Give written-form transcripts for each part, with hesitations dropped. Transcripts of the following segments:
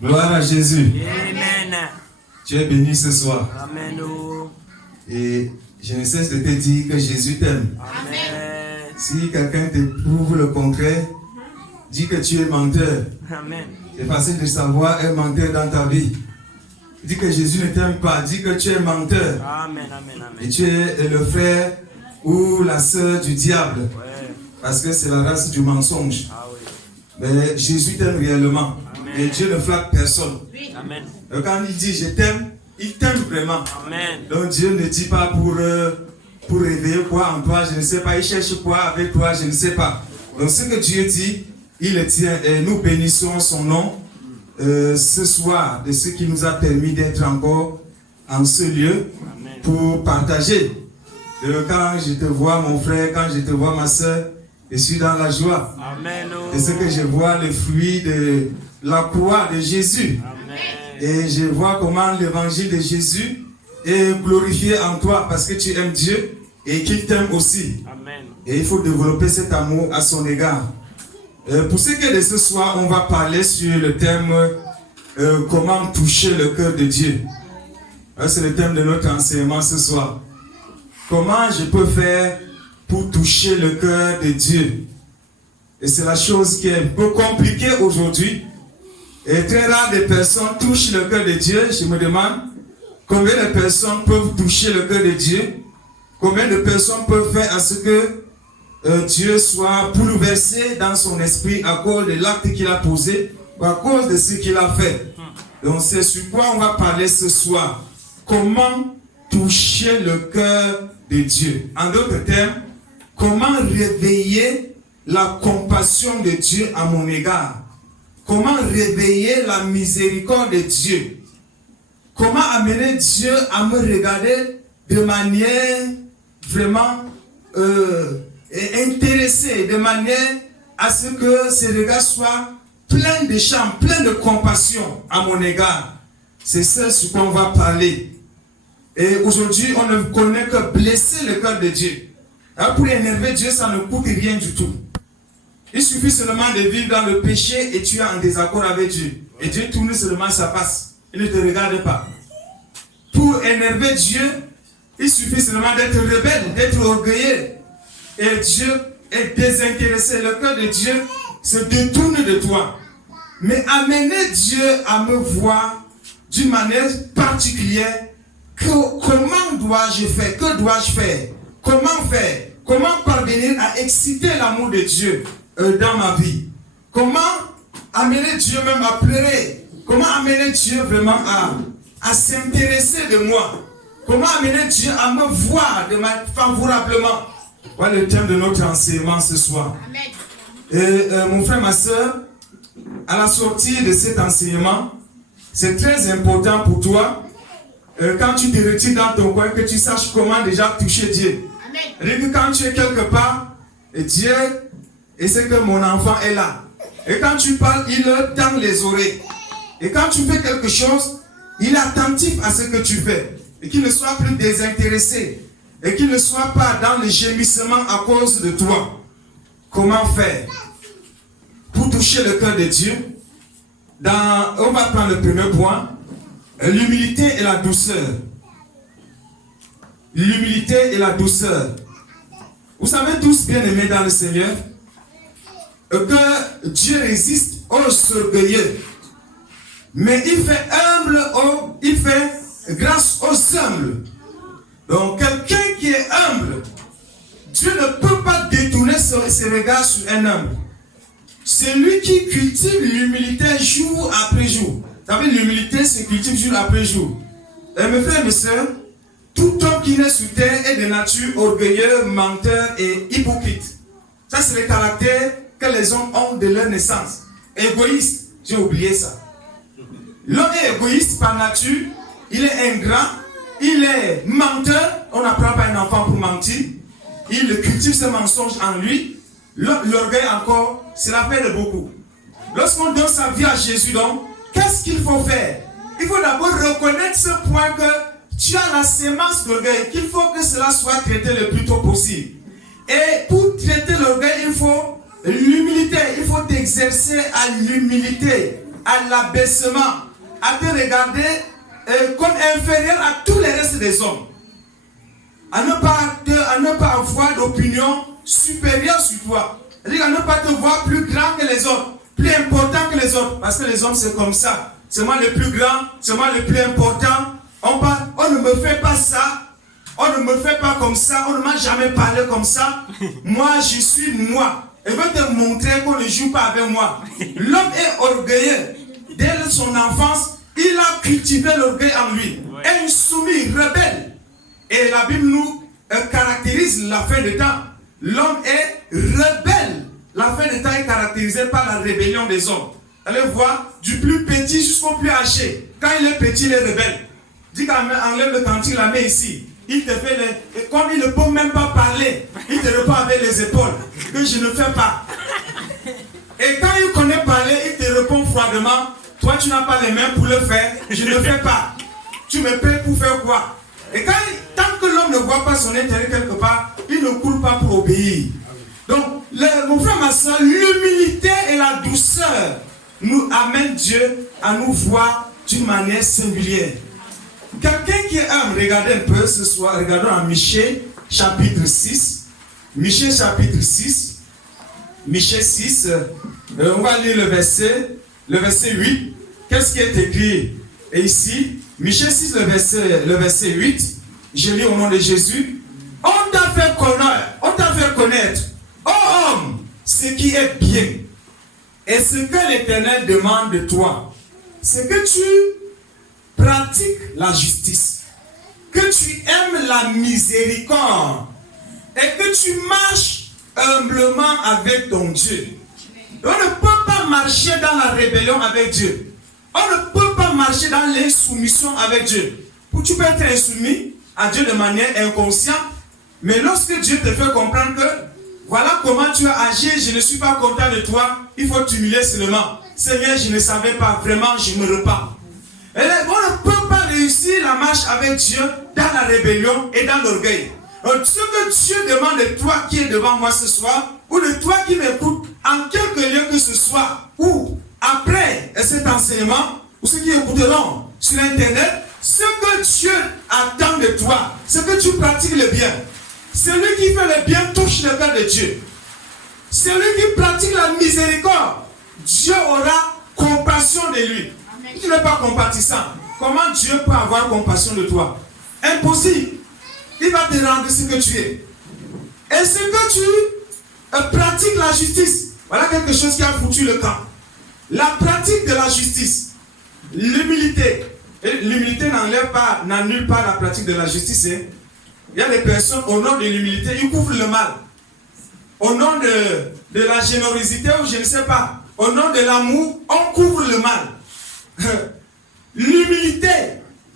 Gloire à Jésus. Amen. Tu es béni ce soir. Amen. Et je ne cesse de te dire que Jésus t'aime. Amen. Si quelqu'un te prouve le contraire, dis que tu es menteur. Amen. C'est facile de savoir un menteur dans ta vie. Dis que Jésus ne t'aime pas. Dis que tu es menteur. Amen. Amen. Amen. Et tu es le frère ou la sœur du diable. Ouais. Parce que c'est la race du mensonge. Ah oui. Mais Jésus t'aime réellement. Amen. Et Dieu ne flatte personne. Amen. Et quand il dit je t'aime, il t'aime vraiment. Amen. Donc Dieu ne dit pas pour réveiller quoi en toi, je ne sais pas. Il cherche quoi avec toi, je ne sais pas. Donc ce que Dieu dit, il le tient. Et nous bénissons son nom ce soir de ce qui nous a permis d'être encore en ce lieu. Amen. Pour partager. Quand je te vois mon frère, quand je te vois ma soeur, je suis dans la joie. Amen. Et ce que je vois, le fruit de la croix de Jésus. Amen. Et je vois comment l'évangile de Jésus est glorifié en toi parce que tu aimes Dieu et qu'il t'aime aussi. Amen. Et il faut développer cet amour à son égard. Pour ce qui est de ce soir, on va parler sur le thème comment toucher le cœur de Dieu. C'est le thème de notre enseignement ce soir. Comment je peux faire pour toucher le cœur de Dieu? Et c'est la chose qui est un peu compliquée aujourd'hui. Et très rare de personnes touchent le cœur de Dieu. Je me demande combien de personnes peuvent toucher le cœur de Dieu? Combien de personnes peuvent faire à ce que Dieu soit bouleversé dans son esprit à cause de l'acte qu'il a posé ou à cause de ce qu'il a fait? Donc c'est sur quoi on va parler ce soir. Comment toucher le cœur de Dieu? En d'autres termes, comment réveiller la compassion de Dieu à mon égard? Comment réveiller la miséricorde de Dieu? Comment amener Dieu à me regarder de manière vraiment intéressée, de manière à ce que ce regard soit plein de charme, plein de compassion à mon égard? C'est ça sur quoi on va parler. Et aujourd'hui, on ne connaît que blesser le cœur de Dieu. Alors pour énerver Dieu, ça ne coûte rien du tout. Il suffit seulement de vivre dans le péché et tu es en désaccord avec Dieu. Et Dieu tourne seulement sa face. Il ne te regarde pas. Pour énerver Dieu, il suffit seulement d'être rebelle, d'être orgueilleux. Et Dieu est désintéressé. Le cœur de Dieu se détourne de toi. Mais amener Dieu à me voir d'une manière particulière. Comment dois-je faire? Que dois-je faire? Comment faire? Comment parvenir à exciter l'amour de Dieu dans ma vie? Comment amener Dieu même à pleurer? Comment amener Dieu vraiment à s'intéresser de moi? Comment amener Dieu à me voir favorablement? Voilà le thème de notre enseignement ce soir. Et mon frère, ma soeur, à la sortie de cet enseignement, c'est très important pour toi quand tu te retires dans ton coin, que tu saches comment déjà toucher Dieu. Amen. Quand tu es quelque part, et Dieu, et c'est que mon enfant est là. Et quand tu parles, il tend les oreilles. Et quand tu fais quelque chose, il est attentif à ce que tu fais. Et qu'il ne soit plus désintéressé. Et qu'il ne soit pas dans le gémissement à cause de toi. Comment faire pour toucher le cœur de Dieu? On va prendre le premier point. L'humilité et la douceur. L'humilité et la douceur. Vous savez tous, bien aimés dans le Seigneur, que Dieu résiste aux orgueilleux. Mais il fait grâce aux humbles. Donc quelqu'un qui est humble, Dieu ne peut pas détourner ses regards sur un humble. C'est lui qui cultive l'humilité jour après jour. Vous savez, l'humilité se cultive jour après jour. Et mes frères et mes sœurs, tout homme qui naît sur terre est de nature orgueilleux, menteur et hypocrite. Ça, c'est le caractère que les hommes ont de leur naissance. Égoïste, j'ai oublié ça. L'homme est égoïste par nature, il est ingrat, il est menteur. On n'apprend pas un enfant pour mentir. Il cultive ce mensonge en lui. L'orgueil encore, cela fait de beaucoup. Lorsqu'on donne sa vie à Jésus, donc, qu'est-ce qu'il faut faire? Il faut d'abord reconnaître ce point que tu as la sémence d'orgueil, qu'il faut que cela soit traité le plus tôt possible. Et pour traiter l'orgueil, il faut l'humilité. Il faut t'exercer à l'humilité. à l'abaissement, à te regarder comme inférieur à tous les restes des hommes. À ne pas avoir d'opinion supérieure sur toi. C'est-à-dire à ne pas te voir plus grand que les autres, plus important que les autres. Parce que les hommes, c'est comme ça. C'est moi le plus grand, c'est moi le plus important. On ne me fait pas ça. On ne me fait pas comme ça. On ne m'a jamais parlé comme ça. Moi, je suis moi. Et je veux te montrer qu'on ne joue pas avec moi. L'homme est orgueilleux. Dès son enfance, il a cultivé l'orgueil en lui. Et insoumis, rebelle. Et la Bible nous caractérise la fin des temps. L'homme est rebelle. La fin des temps est caractérisée par la rébellion des hommes. Allez voir, du plus petit jusqu'au plus âgé. Quand il est petit, il est rebelle. Dis qu'enlève le cantique, la met ici. Il te fait les... Et comme il ne peut même pas parler, il te répond avec les épaules. Que je ne fais pas. Et quand il connaît parler, il te répond froidement. Toi, tu n'as pas les mains pour le faire. Je ne fais pas. Tu me payes pour faire quoi? Et tant que l'homme ne voit pas son intérêt quelque part, il ne coule pas pour obéir. Donc, mon frère, ma soeur, l'humilité et la douceur nous amènent Dieu à nous voir d'une manière singulière. Quelqu'un qui est humble, regardez un peu ce soir, regardons en Michée chapitre 6. Michée chapitre 6. Michée 6, on va lire le verset 8. Qu'est-ce qui est écrit ici? Michée 6, le verset 8. Je lis au nom de Jésus. On t'a fait connaître, ô homme, ce qui est bien. Et ce que l'Éternel demande de toi, c'est que tu pratiques la justice, que tu aimes la miséricorde et que tu marches humblement avec ton Dieu. On ne peut pas marcher dans la rébellion avec Dieu. On ne peut pas marcher dans l'insoumission avec Dieu. Tu peux être insoumis à Dieu de manière inconsciente, mais lorsque Dieu te fait comprendre que voilà comment tu as agi, je ne suis pas content de toi, il faut t'humilier seulement. Seigneur, je ne savais pas, vraiment, je me repens. Et là, on ne peut pas réussir la marche avec Dieu dans la rébellion et dans l'orgueil. Ce que Dieu demande de toi qui est devant moi ce soir, ou de toi qui m'écoute, en quelque lieu que ce soit, ou après cet enseignement, ou ceux qui écouteront sur Internet, ce que Dieu attend de toi, c'est que tu pratiques le bien. Celui qui fait le bien touche le cœur de Dieu. Celui qui pratique la miséricorde, Dieu aura compassion de lui. Amen. Tu n'es pas compatissant. Comment Dieu peut avoir compassion de toi? Impossible. Il va te rendre ce que tu es. Et ce que tu pratiques la justice, voilà quelque chose qui a foutu le camp. La pratique de la justice, l'humilité. L'humilité n'annule pas la pratique de la justice. Il y a des personnes, au nom de l'humilité, ils couvrent le mal. Au nom de la générosité, ou je ne sais pas, au nom de l'amour, on couvre le mal. L'humilité,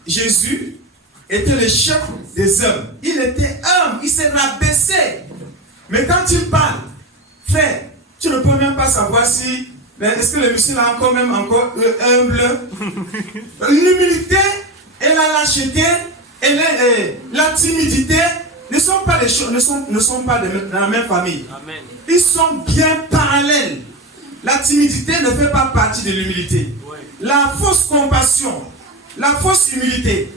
Jésus était le chef des hommes. Il était humble, il s'est rabaissé. Mais quand il parle, frère, tu ne peux même pas savoir si... Est-ce que le monsieur est encore humble? L'humilité et la lâcheté et la timidité ne sont pas des choses, ne sont pas dans la même famille. Amen. Ils sont bien parallèles. La timidité ne fait pas partie de l'humilité. Ouais. La fausse compassion, la fausse humilité,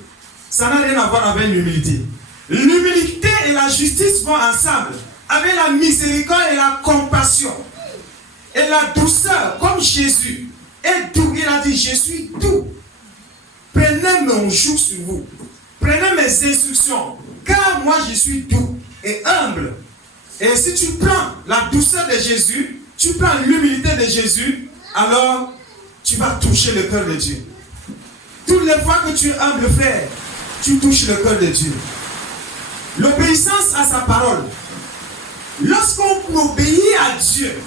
ça n'a rien à voir avec l'humilité. L'humilité et la justice vont ensemble, avec la miséricorde et la compassion. Et la douceur, comme Jésus est doux, il a dit, je suis doux. Prenez mon joug sur vous. Prenez mes instructions, car moi je suis doux et humble. Et si tu prends la douceur de Jésus, tu prends l'humilité de Jésus, alors tu vas toucher le cœur de Dieu. Toutes les fois que tu es humble, frère, tu touches le cœur de Dieu. L'obéissance à sa parole. Lorsqu'on obéit à Dieu,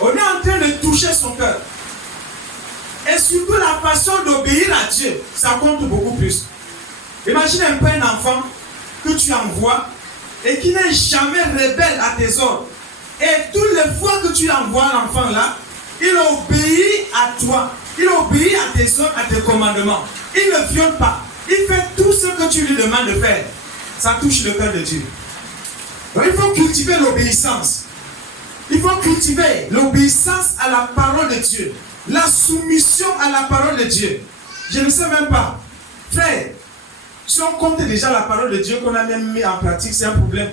on est en train de toucher son cœur. Et surtout la façon d'obéir à Dieu, ça compte beaucoup plus. Imagine un peu un enfant que tu envoies et qui n'est jamais rebelle à tes ordres. Et toutes les fois que tu envoies l'enfant là, il obéit à toi. Il obéit à tes ordres, à tes commandements. Il ne viole pas. Il fait tout ce que tu lui demandes de faire. Ça touche le cœur de Dieu. Donc il faut cultiver l'obéissance. Il faut cultiver l'obéissance à la parole de Dieu. La soumission à la parole de Dieu. Je ne sais même pas. Frère, si on compte déjà la parole de Dieu qu'on a même mis en pratique, c'est un problème.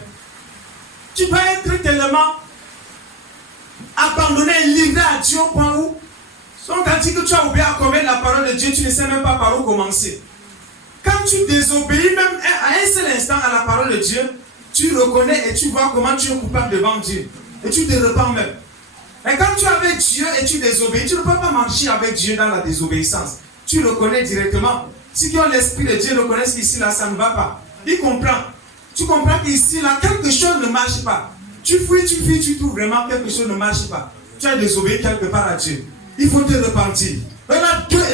Tu vas être tellement abandonné et livré à Dieu au point où, si on t'a dit que tu as oublié à commettre la parole de Dieu, tu ne sais même pas par où commencer. Quand tu désobéis même à un seul instant à la parole de Dieu, tu reconnais et tu vois comment tu es coupable devant Dieu. Et tu te repens même. Et quand tu es avec Dieu et tu désobéis, tu ne peux pas marcher avec Dieu dans la désobéissance. Tu reconnais directement. Ceux qui ont l'esprit de Dieu reconnaissent qu'ici, là, ça ne va pas. Ils comprennent. Tu comprends qu'ici, là, quelque chose ne marche pas. Tu fuis, tu trouves vraiment quelque chose ne marche pas. Tu as désobéi quelque part à Dieu. Il faut te repentir.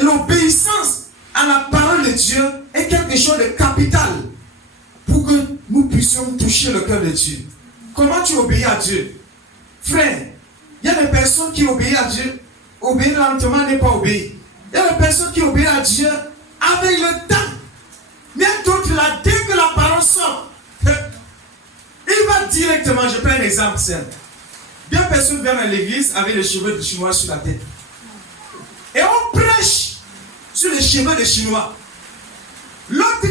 L'obéissance à la parole de Dieu est quelque chose de capital pour que nous puissions toucher le cœur de Dieu. Comment tu obéis à Dieu? Frère, il y a des personnes qui obéissent à Dieu. Obéir lentement n'est pas obéir. Il y a des personnes qui obéissent à Dieu avec le temps. Mais d'autres là, dès que la parole sort, il va directement, je prends un exemple simple. Deux personnes viennent à l'église avec les cheveux de chinois sur la tête. Et on prêche sur les cheveux de chinois. L'autre,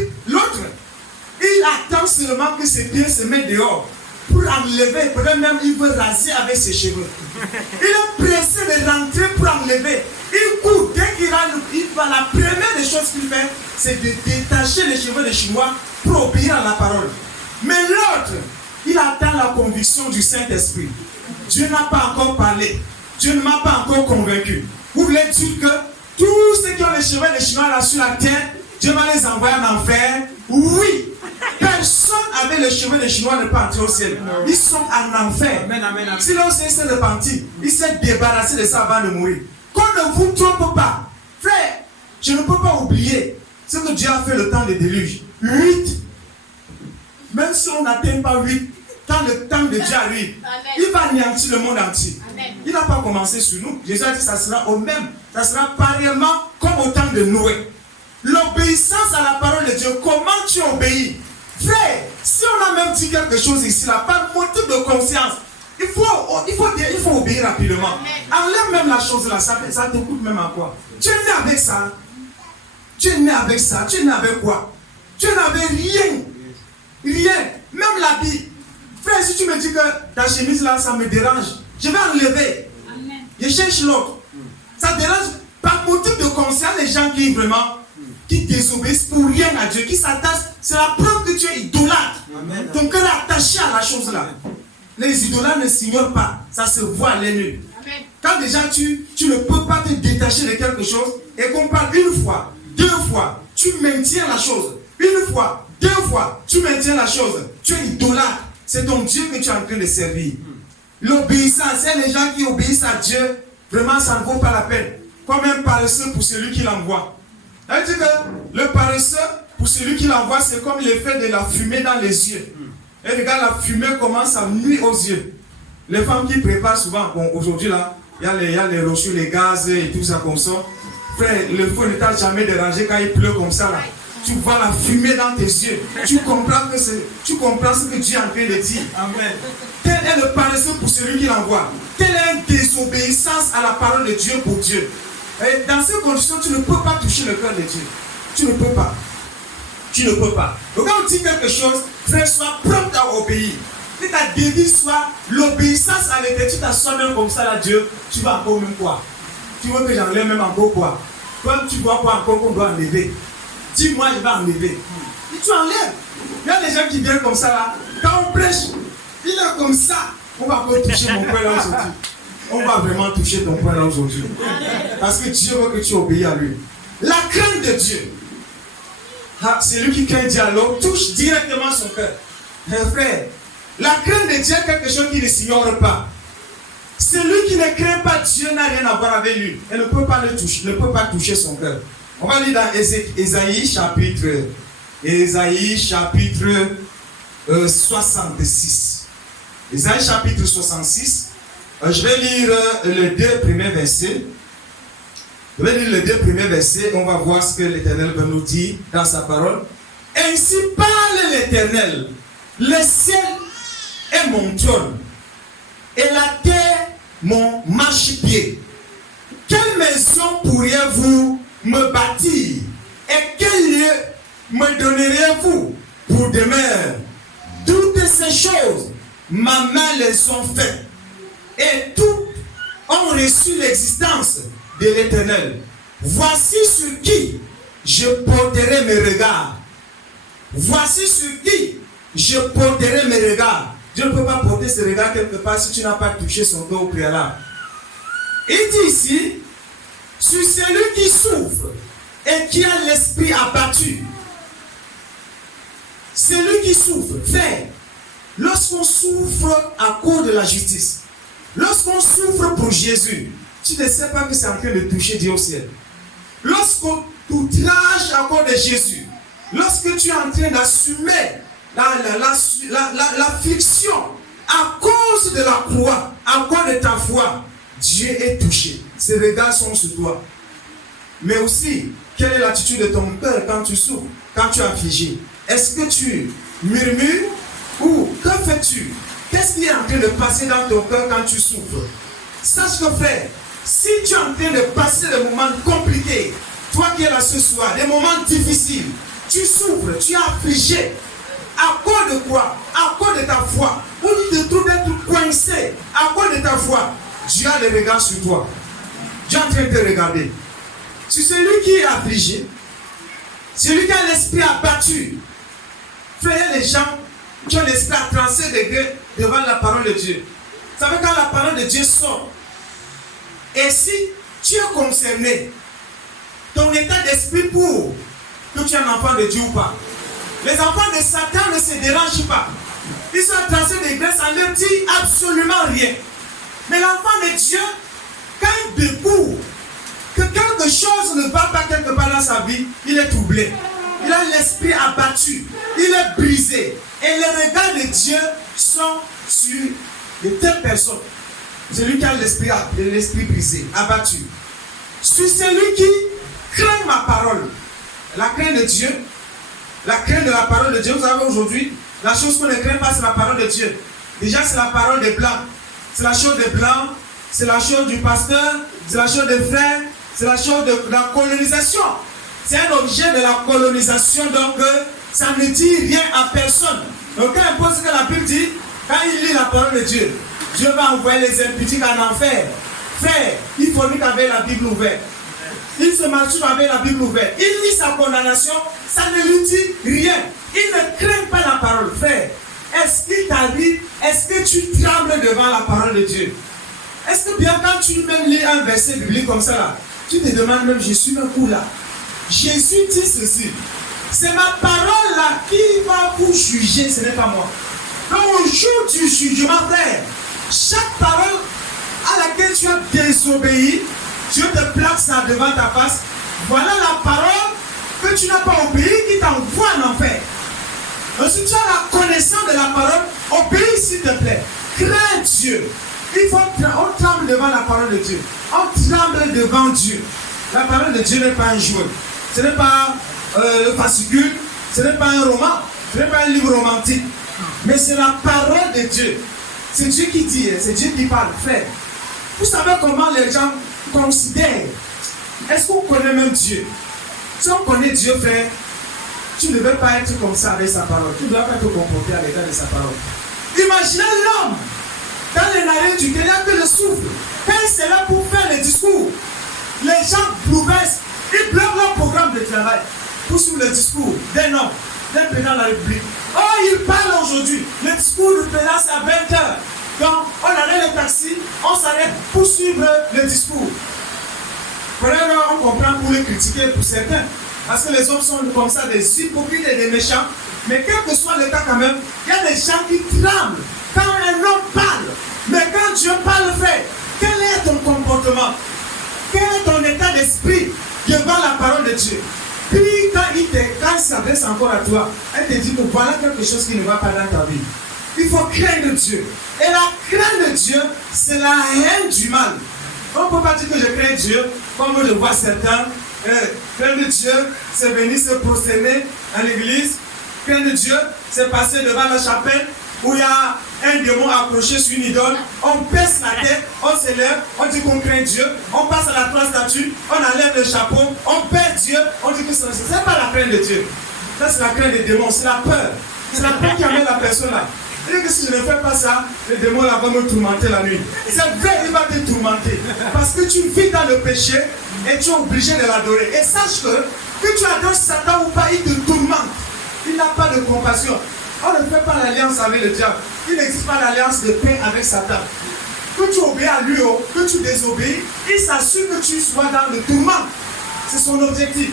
il attend seulement que ses pieds se mettent dehors pour enlever. Peut-être même il veut raser avec ses cheveux. Il est pressé de rentrer pour enlever. Il court. Dès qu'il rentre, la première des choses qu'il fait, c'est de détacher les cheveux des chinois pour obéir à la parole. Mais l'autre, il attend la conviction du Saint-Esprit. Dieu n'a pas encore parlé. Dieu ne m'a pas encore convaincu. Vous voulez dire que tous ceux qui ont les cheveux des chinois là sur la terre, Dieu va les envoyer en enfer? Oui. Personne avec les cheveux des chinois ne peut entrer au ciel. Ils sont en enfer. Si l'on s'est repenti, il s'est débarrassé de ça avant de mourir. Qu'on ne vous trompe pas. Frère, je ne peux pas oublier ce que Dieu a fait le temps des déluges. 8. Même si on n'atteint pas 8, quand le temps de Dieu arrive, il va anéantir le monde entier. Amen. Il n'a pas commencé sur nous. Jésus a dit que ça sera au même. Ça sera pareillement comme au temps de Noé. L'obéissance à la parole de Dieu, comment tu obéis? Frère, si on a même dit quelque chose ici, là, par motif de conscience, il faut obéir rapidement. Enlève même la chose là, ça te coûte même à quoi? Tu es né avec ça. Tu es né avec ça. Tu es né avec quoi? Tu n'avais rien. Rien. Même l'habit. Frère, si tu me dis que ta chemise là, ça me dérange, je vais enlever. Amen. Je cherche l'autre. Ça dérange. Par motif de conscience, les gens qui vraiment qui désobéissent pour rien à Dieu, qui s'attachent, c'est la preuve que tu es idolâtre. Amen. Ton cœur est attaché à la chose là. Les idolâtres ne s'ignorent pas. Ça se voit à l'œil nu. Quand déjà tu ne peux pas te détacher de quelque chose et qu'on parle une fois, deux fois, tu maintiens la chose. Une fois, deux fois, tu maintiens la chose. Tu es idolâtre. C'est ton Dieu que tu es en train de servir. L'obéissance, c'est les gens qui obéissent à Dieu, vraiment ça ne vaut pas la peine. Comme un paresseux pour celui qui l'envoie. C'est-à-dire que le paresseux, pour celui qui l'envoie, c'est comme l'effet de la fumée dans les yeux. Et regarde, la fumée commence à nuire aux yeux. Les femmes qui préparent souvent, bon, aujourd'hui là, il y a les rochers, les gaz et tout ça comme ça. Frère, le feu ne t'a jamais dérangé quand il pleut comme ça là. Tu vois la fumée dans tes yeux. Tu comprends ce que Dieu est en train de dire. Amen. Tel est le paresseux pour celui qui l'envoie. Telle est une désobéissance à la parole de Dieu pour Dieu. Et dans ces conditions, tu ne peux pas toucher le cœur de Dieu. Tu ne peux pas. Tu ne peux pas. Donc quand on dit quelque chose, frère, sois prompt à obéir. Si ta devise soit l'obéissance à l'éternel, tu t'assois même comme ça là, Dieu, tu vas encore même quoi? Tu veux que j'enlève même encore quoi? Toi, tu vois quoi encore qu'on doit enlever? Dis-moi, je vais enlever. Et tu enlèves. Il y a des gens qui viennent comme ça là. Quand on prêche, il est comme ça. On va encore toucher mon père là aujourd'hui. On va vraiment toucher ton père là aujourd'hui. Parce que Dieu veut que tu obéis à lui. La crainte de Dieu. C'est lui qui craint Dieu alors touche directement son cœur. Frère, la crainte de Dieu est quelque chose qui ne s'ignore pas. Celui qui ne craint pas Dieu n'a rien à voir avec lui. Elle ne peut pas le toucher, ne peut pas toucher son cœur. On va lire dans Ésaïe chapitre 66. Ésaïe chapitre 66. Je vais lire les deux premiers versets. Je vais lire les deux premiers versets. On va voir ce que l'Éternel va nous dire dans sa parole. Ainsi parle l'Éternel. Le ciel est mon trône et la terre mon marchepied. Quelle maison pourriez-vous me bâtir et quel lieu me donneriez-vous pour demeure? Toutes ces choses, ma main les ont faites et toutes ont reçu l'existence de l'Éternel. Voici sur qui je porterai mes regards. Voici sur qui je porterai mes regards. Dieu ne peut pas porter ses regards quelque part si tu n'as pas touché son cœur au préalable. Il dit ici, sur celui qui souffre et qui a l'esprit abattu. Celui qui souffre, frère, lorsqu'on souffre à cause de la justice, lorsqu'on souffre pour Jésus, tu ne sais pas que c'est en train de toucher Dieu au ciel. Lorsqu'on t'outrage à cause de Jésus, lorsque tu es en train d'assumer l'affliction à cause de la croix, à cause de ta foi, Dieu est touché. Ses regards sont sur toi. Mais aussi, quelle est l'attitude de ton cœur quand tu souffres, quand tu es affligé? Est-ce que tu murmures ou que fais-tu? Qu'est-ce qui est en train de passer dans ton cœur quand tu souffres? Sache que frère, si tu es en train de passer des moments compliqués, toi qui es là ce soir, des moments difficiles, tu souffres, tu es affligé. À cause de quoi? À cause de ta foi. Ou tu te trouves d'être coincé à cause de ta foi. Dieu a le regard sur toi. Dieu est en train de te regarder. C'est celui qui est affligé, celui qui a l'esprit abattu. Frère, il y a des gens qui ont l'esprit à 35 degrés devant la parole de Dieu. Vous savez, quand la parole de Dieu sort, et si tu es concerné, ton état d'esprit pour que tu es un enfant de Dieu ou pas. Les enfants de Satan ne se dérangent pas. Ils sont à 35 degrés, ça ne leur dit absolument rien. Mais l'enfant de Dieu, quand il découvre que quelque chose ne va pas quelque part dans sa vie, il est troublé. Il a l'esprit abattu. Il est brisé. Et les regards de Dieu sont sur de telles personnes. Celui qui a l'esprit brisé, abattu. Sur celui qui craint ma parole. La crainte de Dieu, la crainte de la parole de Dieu. Vous savez aujourd'hui, la chose qu'on ne craint pas, c'est la parole de Dieu. Déjà, c'est la parole des Blancs. C'est la chose des Blancs. C'est la chose du pasteur. C'est la chose des frères. C'est la chose de la colonisation. C'est un objet de la colonisation, donc ça ne dit rien à personne. Donc quand il pose ce que la Bible dit, quand il lit la parole de Dieu, Dieu va envoyer les impudiques en enfer. Frère, il faut lui qu'avec la Bible ouverte. Il se masturbe avec la Bible ouverte. Il lit sa condamnation, ça ne lui dit rien. Il ne craint pas la parole. Frère, est-ce qu'il t'arrive, est-ce que tu trembles devant la parole de Dieu? Est-ce que bien quand tu même lis un verset biblique comme ça là, tu te demandes même, je suis un coup là. Jésus dit ceci. C'est ma parole là qui va vous juger, ce n'est pas moi. Donc au jour du jugement, frère, chaque parole à laquelle tu as désobéi, Dieu te plaque ça devant ta face. Voilà la parole que tu n'as pas obéi qui t'envoie en enfer. Donc si tu as la connaissance de la parole, obéis s'il te plaît. Crains Dieu. On tremble devant la parole de Dieu. On tremble devant Dieu. La parole de Dieu n'est pas un jouet. Ce n'est pas le fascicule. Ce n'est pas un roman. Ce n'est pas un livre romantique. Mais c'est la parole de Dieu. C'est Dieu qui dit, c'est Dieu qui parle. Frère, vous savez comment les gens considèrent? Est-ce qu'on connaît même Dieu? Si on connaît Dieu, frère, tu ne veux pas être comme ça avec sa parole. Tu ne dois pas te comporter à l'état de sa parole. Imaginez l'homme dans les narines du Kenya que le souffle. Quand c'est là pour faire les discours, les gens bouleversent, ils bloquent leur programme de travail pour suivre le discours d'un homme, d'un président de la République. Oh, il parle aujourd'hui. Le discours du président, c'est à 20h. Donc, on arrête les taxis, on s'arrête pour suivre le discours. On comprend pour les critiquer pour certains. Parce que les hommes sont comme ça, des hypocrites et des méchants. Mais quel que soit le cas quand même, il y a des gens qui tremblent quand un homme parle. Mais quand Dieu parle, frère, quel est ton comportement? Quel est ton état d'esprit devant la parole de Dieu? Puis quand il s'adresse encore à toi, elle te dit que voilà quelque chose qui ne va pas dans ta vie. Il faut craindre Dieu. Et la crainte de Dieu, c'est la haine du mal. On ne peut pas dire que je crains Dieu, comme je vois certains. Craindre Dieu, c'est venir se prosterner à l'église. Craindre Dieu, c'est passer devant la chapelle où il y a un démon accroché sur une idole, on baisse la tête, on s'élève, on dit qu'on craint Dieu, on passe à la trois statues, on enlève le chapeau, on perd Dieu, on dit que ce n'est pas la crainte de Dieu. Ça, c'est la crainte des démons, c'est la peur. C'est la peur qui amène la personne là. Il dit que si je ne fais pas ça, le démon là va me tourmenter la nuit. C'est vrai, il va te tourmenter. Parce que tu vis dans le péché et tu es obligé de l'adorer. Et sache que tu adores Satan ou pas, il te tourmente. Il n'a pas de compassion. On ne fait pas l'alliance avec le diable. Il n'existe pas d'alliance de paix avec Satan. Que tu obéis à lui, que tu désobéis, il s'assure que tu sois dans le tourment. C'est son objectif.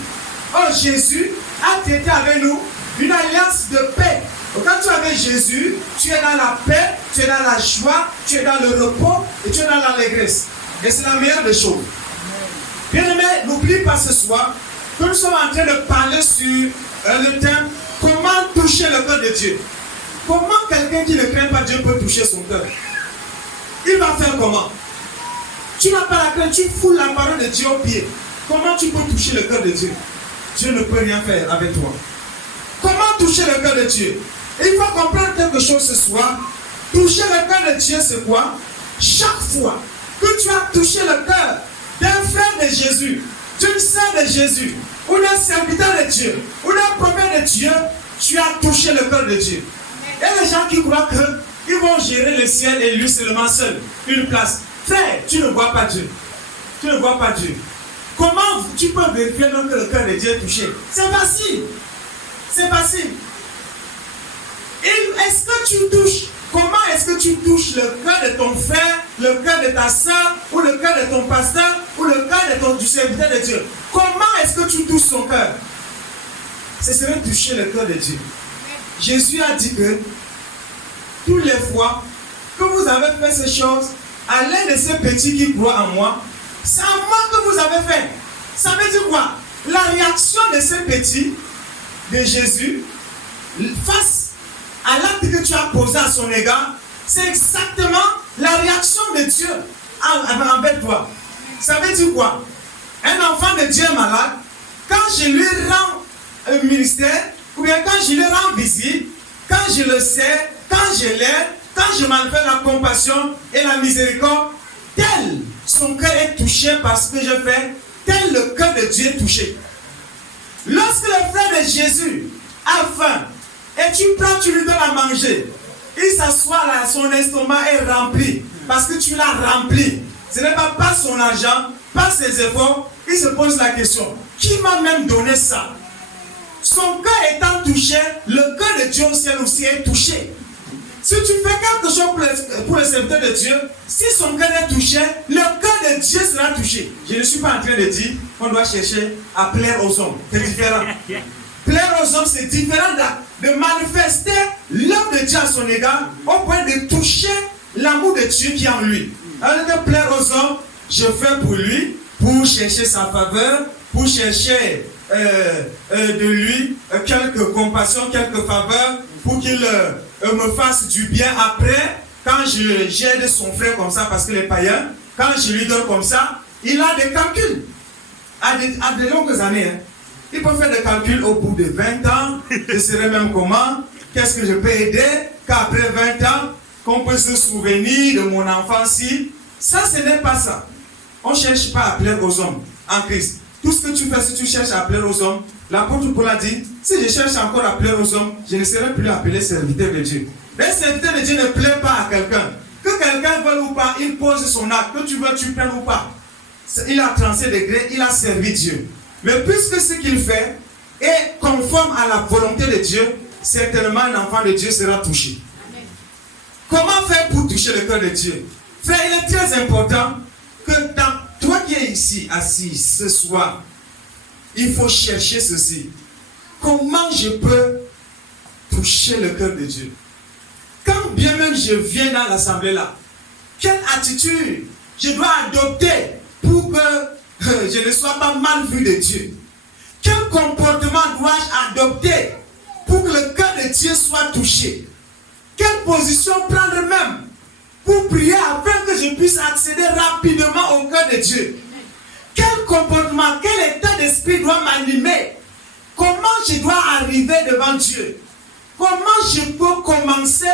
Oh, Jésus a traité avec nous une alliance de paix. Donc, quand tu es avec Jésus, tu es dans la paix, tu es dans la joie, tu es dans le repos et tu es dans l'allégresse. Et c'est la meilleure des choses. Bien-aimé, n'oublie pas ce soir que nous sommes en train de parler sur le thème comment toucher le cœur de Dieu. Comment quelqu'un qui ne craint pas Dieu peut toucher son cœur? Il va faire comment? Tu n'as pas la crainte, tu fous la parole de Dieu au pied. Comment tu peux toucher le cœur de Dieu? Dieu ne peut rien faire avec toi. Comment toucher le cœur de Dieu? Il faut comprendre quelque chose ce soir. Toucher le cœur de Dieu, c'est quoi? Chaque fois que tu as touché le cœur d'un frère de Jésus, d'une sœur de Jésus, ou d'un serviteur de Dieu, ou d'un prophète de Dieu, tu as touché le cœur de Dieu. Et les gens qui croient qu'ils vont gérer le ciel et lui seulement seul, une place. Frère, tu ne vois pas Dieu. Tu ne vois pas Dieu. Comment tu peux vérifier que le cœur de Dieu est touché? C'est facile. C'est facile. Est-ce que tu touches? Comment est-ce que tu touches le cœur de ton frère, le cœur de ta soeur, ou le cœur de ton pasteur, ou le cœur du serviteur de Dieu? Comment est-ce que tu touches son cœur? Ce serait toucher le cœur de Dieu. Jésus a dit que toutes les fois que vous avez fait ces choses à l'un de ces petits qui croient en moi, c'est à moi que vous avez fait. Ça veut dire quoi? La réaction de ces petits de Jésus face à l'acte que tu as posé à son égard, c'est exactement la réaction de Dieu envers toi. Ça veut dire quoi? Un enfant de Dieu est malade, quand je lui rends un ministère, ou bien quand je lui rends visite, quand je le sais, quand je l'aide, quand je m'en fais la compassion et la miséricorde, tel son cœur est touché parce que je fais, tel le cœur de Dieu est touché. Lorsque le frère de Jésus a faim, et tu prends, tu lui donnes à manger, il s'assoit là, son estomac est rempli, parce que tu l'as rempli. Ce n'est pas son argent, pas ses efforts. Il se pose la question, qui m'a même donné ça? Son cœur étant touché, le cœur de Dieu au ciel aussi est touché. Si tu fais quelque chose pour le serviteur de Dieu, si son cœur est touché, le cœur de Dieu sera touché. Je ne suis pas en train de dire qu'on doit chercher à plaire aux hommes. C'est différent. Plaire aux hommes, c'est différent de manifester l'amour de Dieu à son égard au point de toucher l'amour de Dieu qui est en lui. Alors de plaire aux hommes, je fais pour lui, pour chercher sa faveur, pour chercher de lui quelques compassions, quelques faveurs, pour qu'il me fasse du bien après, quand j'aide son frère comme ça, parce que les païens, quand je lui donne comme ça, il a des calculs, à de longues années. Hein. Il peut faire des calculs au bout de 20 ans, je serai même comment, qu'est-ce que je peux aider, qu'après 20 ans, qu'on peut se souvenir de mon enfance. Ça, ce n'est pas ça. On ne cherche pas à plaire aux hommes en Christ. Tout ce que tu fais, si tu cherches à plaire aux hommes, l'apôtre Paul a dit, si je cherche encore à plaire aux hommes, je ne serai plus appelé serviteur de Dieu. Le serviteur de Dieu ne plaît pas à quelqu'un. Que quelqu'un veuille ou pas, il pose son acte. Que tu veux, tu prennes ou pas. Il a 37 degrés, il a servi Dieu. Mais puisque ce qu'il fait est conforme à la volonté de Dieu, certainement un enfant de Dieu sera touché. Amen. Comment faire pour toucher le cœur de Dieu? Frère, il est très important que toi qui es ici, assis ce soir, il faut chercher ceci. Comment je peux toucher le cœur de Dieu? Quand bien même je viens dans l'assemblée là, quelle attitude je dois adopter pour que je ne sois pas mal vu de Dieu? Quel comportement dois-je adopter pour que le cœur de Dieu soit touché? Quelle position prendre même pour prier afin que je puisse accéder rapidement au cœur de Dieu? Quel comportement, quel état d'esprit doit m'animer? Comment je dois arriver devant Dieu? Comment je peux commencer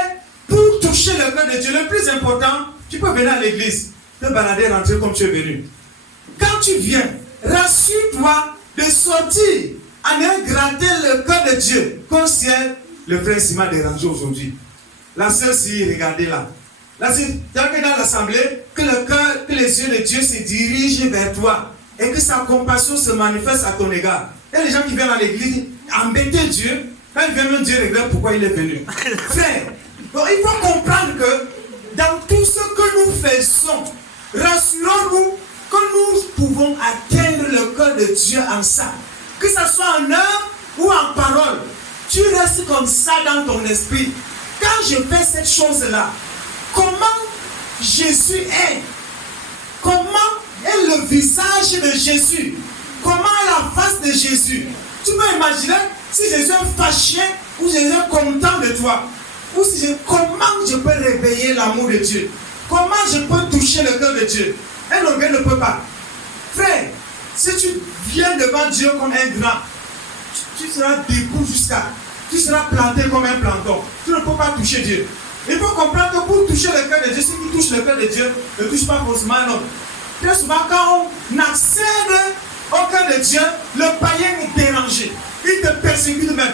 Pour toucher le cœur de Dieu, le plus important, tu peux venir à l'église, te balader, rentrer comme tu es venu. Quand tu viens, rassure-toi de sortir en ayant gratté le cœur de Dieu. Comme si le frère s'y m'a dérangé aujourd'hui. La sœur s'y, regardez là. Là, c'est dans l'assemblée que le cœur, que les yeux de Dieu se dirigent vers toi et que sa compassion se manifeste à ton égard. Il y a des gens qui viennent à l'église embêter Dieu. Quand ils viennent, Dieu regrette pourquoi il est venu. Frère, donc il faut comprendre que dans tout ce que nous faisons, rassurons-nous que nous pouvons atteindre le cœur de Dieu en ça. Que ce soit en œuvre ou en parole. Tu restes comme ça dans ton esprit. Quand je fais cette chose-là, comment Jésus est? Comment est le visage de Jésus? Comment est la face de Jésus? Tu peux imaginer si Jésus est fâché ou Jésus est content de toi. Ou si comment je peux réveiller l'amour de Dieu? Comment je peux toucher le cœur de Dieu? Un orgueil ne peut pas. Frère, si tu viens devant Dieu comme un grand, tu seras debout jusqu'à... Tu seras planté comme un planton. Tu ne peux pas toucher Dieu. Il faut comprendre que pour toucher le cœur de Dieu, ceux qui touchent le cœur de Dieu ne touchent pas forcément l'homme. Très souvent, quand on accède au cœur de Dieu, le païen est dérangé. Il te persécute même.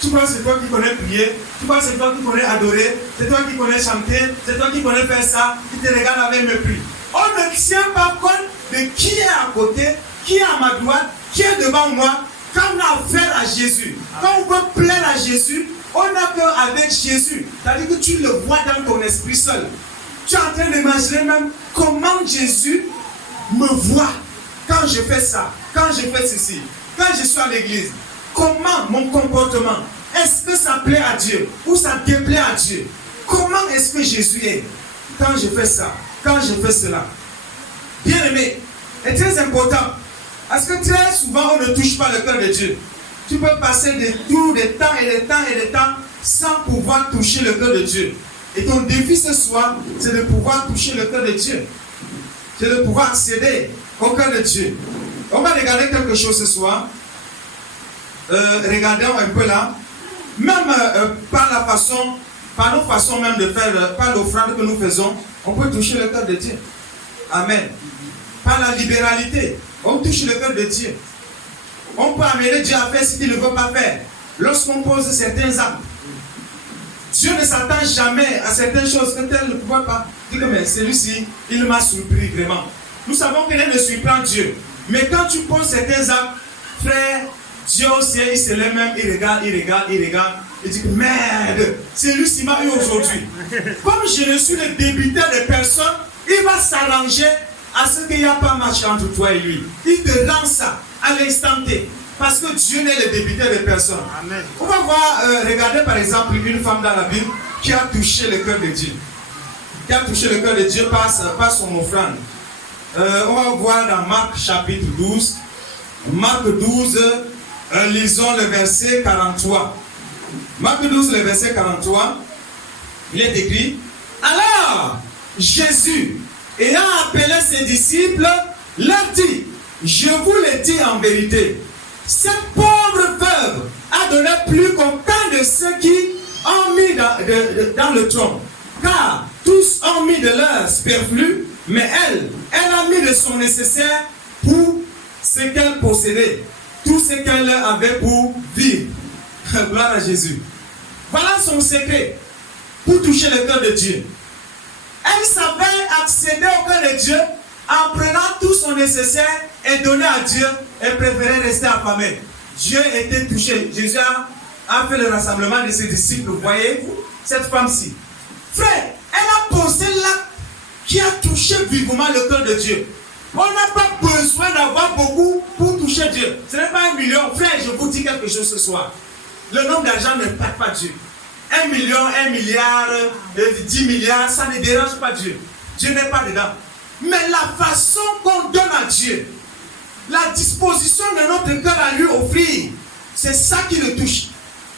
Tu crois que c'est toi qui connais prier, tu crois que c'est toi qui connais adorer, c'est toi qui connais chanter, c'est toi qui connais faire ça, il te regarde avec mépris. On ne tient pas compte de qui est à côté, qui est à ma droite, qui est devant moi. Quand on a affaire à Jésus, quand on veut plaire à Jésus, on n'a qu'avec Jésus. C'est-à-dire que tu le vois dans ton esprit seul. Tu es en train d'imaginer même comment Jésus me voit quand je fais ça, quand je fais ceci, quand je suis à l'église. Comment mon comportement, est-ce que ça plaît à Dieu ou ça déplaît à Dieu? Comment est-ce que Jésus est quand je fais ça, quand je fais cela? Bien aimé, c'est très important. Parce que très souvent, on ne touche pas le cœur de Dieu. Tu peux passer des tours, des temps et des temps et des temps sans pouvoir toucher le cœur de Dieu. Et ton défi ce soir, c'est de pouvoir toucher le cœur de Dieu. C'est de pouvoir accéder au cœur de Dieu. On va regarder quelque chose ce soir. Regardons un peu là. Même par nos façons même de faire, par l'offrande que nous faisons, on peut toucher le cœur de Dieu. Amen. Par la libéralité, on touche le cœur de Dieu. On peut amener Dieu à faire ce qu'il ne veut pas faire. Lorsqu'on pose certains actes, Dieu ne s'attend jamais à certaines choses que tel ne pouvait pas. Dis que mais celui-ci, il m'a surpris vraiment. Nous savons que rien ne surprend Dieu. Mais quand tu poses certains actes, frère, Dieu au ciel, il se lève même, il regarde. Il dit merde, celui-ci m'a eu aujourd'hui. Comme je ne suis le débiteur de personne, il va s'arranger à ce qu'il n'y a pas match entre toi et lui. Il te rend ça à l'instant T. Parce que Dieu n'est le débiteur de personne. Amen. On va voir, regardez par exemple une femme dans la Bible qui a touché le cœur de Dieu. Qui a touché le cœur de Dieu par son offrande. On va voir dans Marc chapitre 12. Marc 12, lisons le verset 43. Marc 12, le verset 43. Il est écrit: alors, Jésus, ayant appelé ses disciples, leur dit: je vous le dis en vérité, cette pauvre veuve a donné plus qu'aucun de ceux qui ont mis dans le tronc. Car tous ont mis de leur superflu, mais elle a mis de son nécessaire pour ce qu'elle possédait, tout ce qu'elle avait pour vivre. Gloire à Jésus. Voilà son secret pour toucher le cœur de Dieu. Elle savait accéder au cœur de Dieu en prenant tout son nécessaire et donner à Dieu et préférait rester affamée. Dieu était touché. Jésus a fait le rassemblement de ses disciples. Voyez-vous cette femme-ci. Frère, elle a posé l'acte qui a touché vivement le cœur de Dieu. On n'a pas besoin d'avoir beaucoup pour toucher Dieu. Ce n'est pas 1 million. Frère, je vous dis quelque chose ce soir. Le nombre d'argent ne pète pas Dieu. 1 million, 1 milliard, 10 milliards, ça ne dérange pas Dieu. Dieu n'est pas dedans. Mais la façon qu'on donne à Dieu, la disposition de notre cœur à lui offrir, c'est ça qui le touche.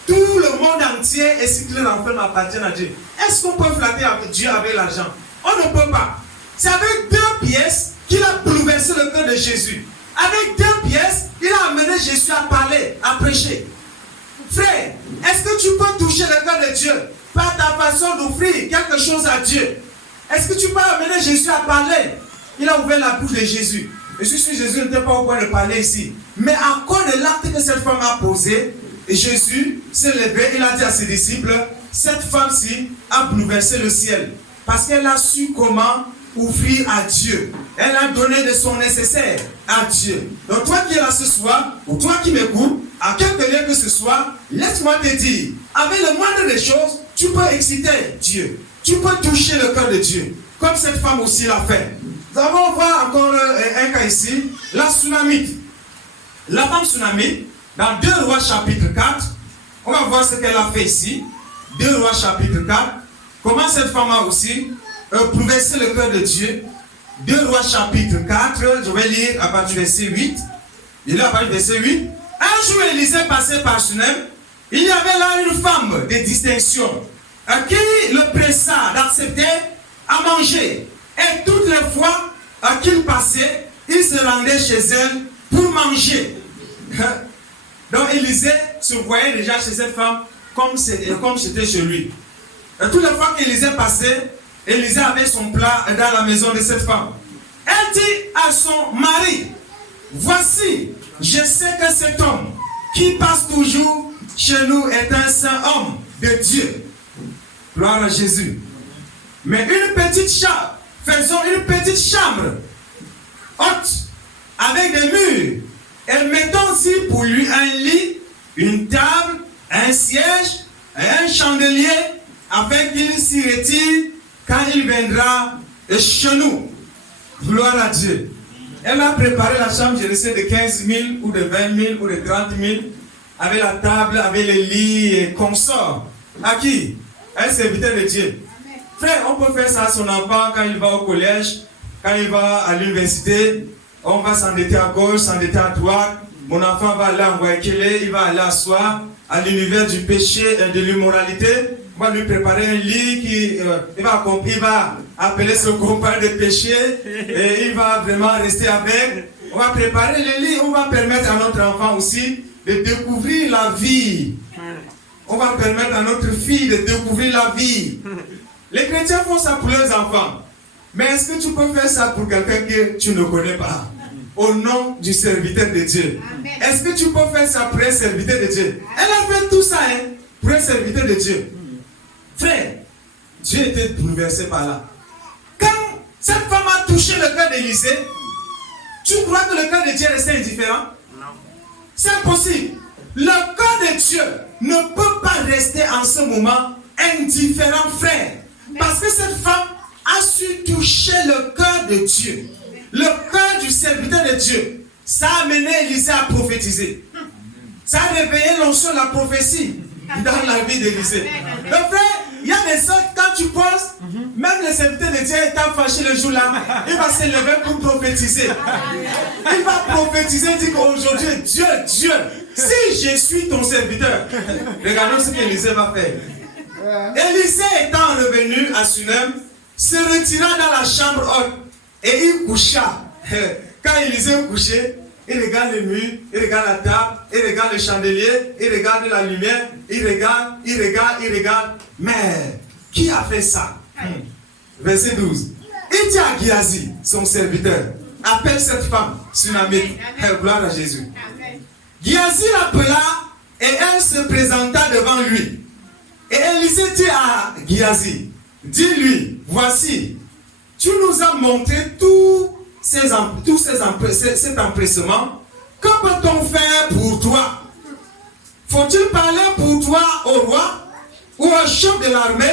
Tout le monde entier et ce qui l'enferme appartient à Dieu. Est-ce qu'on peut flatter Dieu avec l'argent? On ne peut pas. C'est avec 2 pièces qu'il a bouleversé le cœur de Jésus. Avec 2 pièces, il a amené Jésus à parler, à prêcher. Frère, est-ce que tu peux toucher le cœur de Dieu par ta façon d'offrir quelque chose à Dieu. Est-ce que tu peux amener Jésus à parler? Il a ouvert la bouche de Jésus. Et je suis Jésus n'était pas au point de parler ici. Mais à cause de l'acte que cette femme a posé, Jésus s'est levé, il a dit à ses disciples, cette femme-ci a bouleversé le ciel. Parce qu'elle a su comment offrir à Dieu. Elle a donné de son nécessaire à Dieu. Donc toi qui es là ce soir, ou toi qui m'écoutes, à quelque lieu que ce soit, laisse-moi te dire, avec le moindre des choses, tu peux exciter Dieu. Tu peux toucher le cœur de Dieu. Comme cette femme aussi l'a fait. Nous allons voir encore un cas ici, la Sunamite. La femme Sunamite, dans 2 Rois chapitre 4, on va voir ce qu'elle a fait ici. 2 Rois chapitre 4, comment cette femme a aussi bouleversé le cœur de Dieu. 2 Rois chapitre 4, je vais lire à partir du verset 8. Il est à partir du verset 8. Un jour, Élisée passait par Sunem. Il y avait là une femme de distinction à qui le pressa d'accepter à manger. Et toutes les fois qu'il passait, il se rendait chez elle pour manger. Donc Élisée se voyait déjà chez cette femme comme c'était chez lui. Et toutes les fois qu'Élisée passait, Élisée avait son plat dans la maison de cette femme. Elle dit à son mari, voici, je sais que cet homme qui passe toujours chez nous est un saint homme de Dieu. Gloire à Jésus. Mais une petite chambre, faisons une petite chambre haute avec des murs et mettons aussi pour lui un lit, une table, un siège et un chandelier afin qu'il s'y retire quand il viendra chez nous. Gloire à Dieu. Elle a préparé la chambre, je ne sais, de 15 000 ou de 20 000 ou de 30 000 avec la table, avec les lits et consorts. À qui? Un serviteur de Dieu. Frère, on peut faire ça à son enfant quand il va au collège, quand il va à l'université. On va s'endetter à gauche, s'endetter à droite. Mon enfant va aller en Guayaquil, il va aller asseoir à l'univers du péché et de l'immoralité. On va lui préparer un lit il va appeler son compagnon de péché et il va vraiment rester avec. On va préparer le lit, on va permettre à notre enfant aussi de découvrir la vie. On va permettre à notre fille de découvrir la vie. Les chrétiens font ça pour leurs enfants. Mais est-ce que tu peux faire ça pour quelqu'un que tu ne connais pas? Au nom du serviteur de Dieu. Est-ce que tu peux faire ça pour un serviteur de Dieu? Elle a fait tout ça pour un serviteur de Dieu. Frère, Dieu était bouleversé par là. Quand cette femme a touché le cœur d'Élisée, tu crois que le cœur de Dieu restait indifférent? Non. C'est impossible. Le cœur de Dieu ne peut pas rester en ce moment indifférent, frère. Parce que cette femme a su toucher le cœur de Dieu. Le cœur du serviteur de Dieu. Ça a amené Élisée à prophétiser. Ça a réveillé l'onction de la prophétie dans la vie d'Élisée. Le frère, il y a des autres, quand tu penses, même le serviteur de Dieu étant fâché le jour-là, il va se lever pour prophétiser. Il va prophétiser, il dit qu'aujourd'hui, Dieu, si je suis ton serviteur, regardons ce qu'Élisée va faire. Élisée étant revenu à Sunem, se retira dans la chambre haute et il coucha. Quand Élisée couchait, il regarde le mur, il regarde la table, il regarde le chandelier, il regarde la lumière, il regarde. Mais qui a fait ça? Verset 12. Il dit à Géasi, son serviteur, appelle cette femme, Sunamite. Gloire à Jésus. Géasi l'appela et elle se présenta devant lui. Et Élisée dit à Géasi, dis-lui, voici, tu nous as montré cet empressement. Que peut-on faire pour toi? Faut-il parler pour toi au roi ou au chef de l'armée?